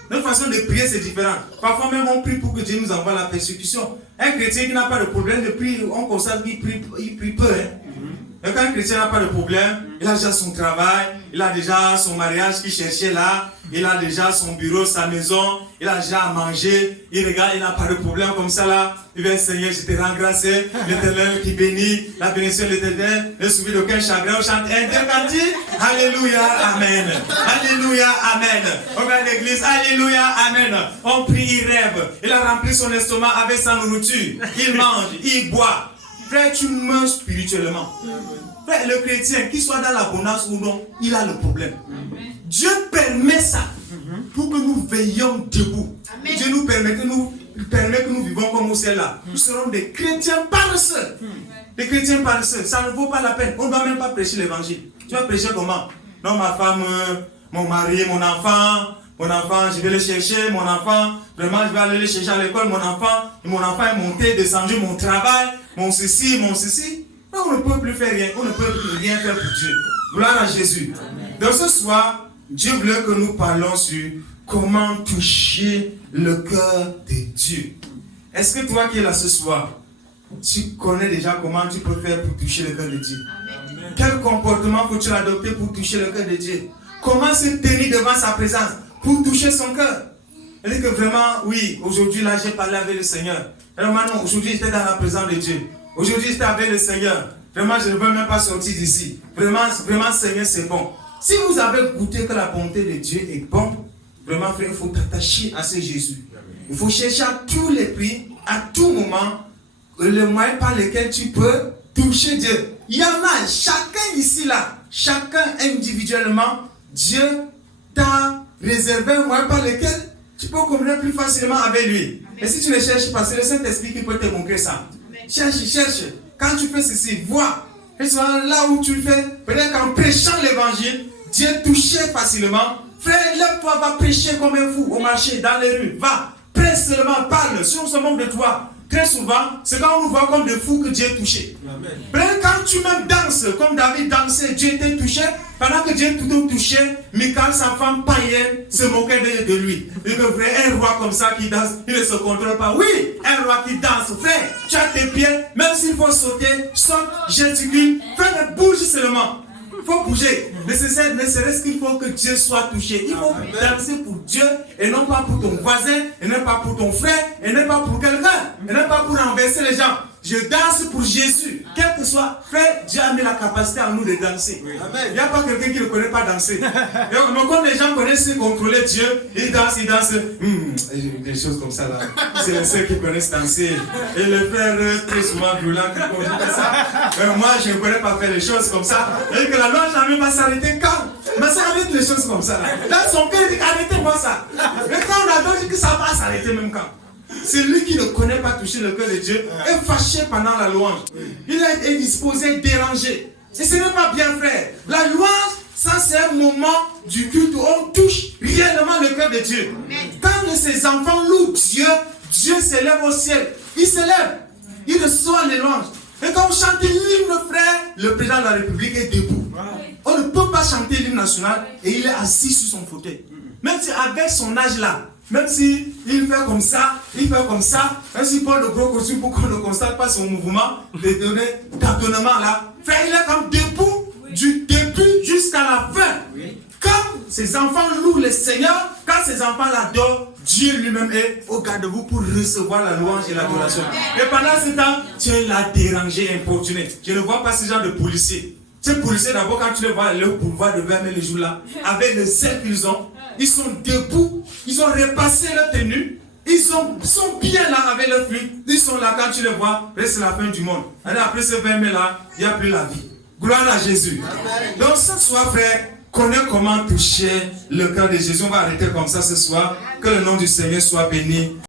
Notre façon de prier, c'est différent. Parfois même, on prie pour que Dieu nous envoie la persécution. Un chrétien qui n'a pas de problème de prier, on constate qu'il prie peu. Hein? Et quand un chrétien n'a pas de problème, il a déjà son travail, il a déjà son mariage qu'il cherchait là, il a déjà son bureau, sa maison, il a déjà à manger, il regarde, il n'a pas de problème comme ça là. Il va Seigneur, je te rends grâce, l'Éternel qui bénit, la bénédiction de l'Éternel, ne souffre d'aucun chagrin, on chante intercantique, Alléluia, Amen. Alléluia, Amen. On va à l'église, Alléluia, Amen. On prie, il rêve, il a rempli son estomac avec sa nourriture, il mange, il boit. Frère, tu meurs spirituellement. Frère, le chrétien, qu'il soit dans l'abondance ou non, il a le problème. Dieu permet ça pour que nous veillions debout. Dieu nous permet que nous vivons comme au ciel là. Nous serons des chrétiens paresseux. Des chrétiens paresseux, ça ne vaut pas la peine. On ne va même pas prêcher l'évangile. Tu vas prêcher comment? Non, ma femme, mon mari, mon enfant, je vais le chercher, mon enfant, vraiment, je vais aller le chercher à l'école, mon enfant est monté, descendu, mon travail, mon ceci. Non, on ne peut plus faire rien, on ne peut plus rien faire pour Dieu. Gloire à Jésus. Donc ce soir, Dieu voulait que nous parlons sur comment toucher le cœur de Dieu. Est-ce que toi qui es là ce soir, tu connais déjà comment tu peux faire pour toucher le cœur de Dieu? Amen. Quel comportement faut-il adopter pour toucher le cœur de Dieu? Comment se tenir devant sa présence pour toucher son cœur? Elle dit que vraiment, oui, aujourd'hui là j'ai parlé avec le Seigneur. Vraiment non, aujourd'hui j'étais dans la présence de Dieu. Aujourd'hui j'étais avec le Seigneur. Vraiment je ne veux même pas sortir d'ici. Vraiment Seigneur c'est bon. Si vous avez goûté que la bonté de Dieu est bonne, vraiment frère, il faut t'attacher à ce Jésus. Il faut chercher à tous les prix, à tout moment, le moyen par lequel tu peux toucher Dieu. Il y en a, chacun ici là, chacun individuellement, Dieu t'a réservé un moyen par lequel tu peux communiquer plus facilement avec lui. Et si tu ne cherches pas, c'est le Saint-Esprit qui peut te montrer ça. Cherche. Quand tu fais ceci, vois. Et souvent là où tu le fais, peut-être qu'en prêchant l'évangile, Dieu touchait facilement. Frère, lève-toi, va prêcher comme un fou au marché, dans les rues. Va, prêche seulement, parle. Si on se moque de toi, très souvent, c'est quand on nous voit comme des fous que Dieu est touché. Frère, quand tu même danses, comme David dansait, Dieu était touché. Pendant que Dieu tout touché, Michal, sa femme païenne, se moquait de lui. Il dit, frère, un roi comme ça qui danse, il ne se contrôle pas. Oui, un roi qui danse, frère, tu as tes pieds, même s'il faut sauter, saute, gesticule, frère, bouge seulement. Il faut bouger. Ne serait-ce qu'il faut que Dieu soit touché. Il faut danser pour Dieu et non pas pour ton voisin, et non pas pour ton frère, et non pas pour quelqu'un, et non pas pour renverser les gens. Je danse pour Jésus. Quel que soit, frère, Dieu a mis la capacité à nous de danser. Il n'y a pas quelqu'un qui ne connaît pas danser. Donc, comme les gens connaissent contrôler Dieu, ils dansent. Des choses comme ça là. C'est les seuls qui connaissent danser. Et les frères, très souvent brûlants, qui connaissent ça. Moi, je ne connais pas faire les choses comme ça. Et que la loi jamais va s'arrêter quand? Mais ça arrête les choses comme ça. Dans son cœur, il dit arrêtez-moi ça. Mais quand on a dit que ça va s'arrêter même quand? Celui qui ne connaît pas toucher le cœur de Dieu est fâché pendant la louange. Il est disposé, dérangé. Et ce n'est pas bien, frère. La louange, ça c'est un moment du culte où on touche réellement le cœur de Dieu. Quand ces enfants louent Dieu, Dieu s'élève au ciel. Il s'élève. Il reçoit les louanges. Et quand on chante l'hymne, frère, le président de la République est debout. On ne peut pas chanter l'hymne national et il est assis sur son fauteuil. Même si avec son âge là, même si il fait comme ça, même si Paul le gros costume pour qu'on ne constate pas son mouvement, de donner tâtonnement là, frère, il est comme debout du début jusqu'à la fin. Quand ces enfants louent le Seigneur, quand ces enfants l'adorent, Dieu lui-même est au garde-vous pour recevoir la louange et l'adoration. Et pendant ce temps, Dieu l'a dérangé, importuné. Je ne vois pas ce genre de policiers. Ces policiers, d'abord, quand tu les vois, leur pouvoir de vermer les jours là, avec le zèle qu'ils ont, ils sont debout, ils ont repassé leur tenue, ils sont bien là avec leur flûte, ils sont là quand tu les vois, c'est la fin du monde. Et après ce verme là, il n'y a plus la vie. Gloire à Jésus. Donc ce soir, frère, connais comment toucher le cœur de Jésus. On va arrêter comme ça ce soir. Que le nom du Seigneur soit béni.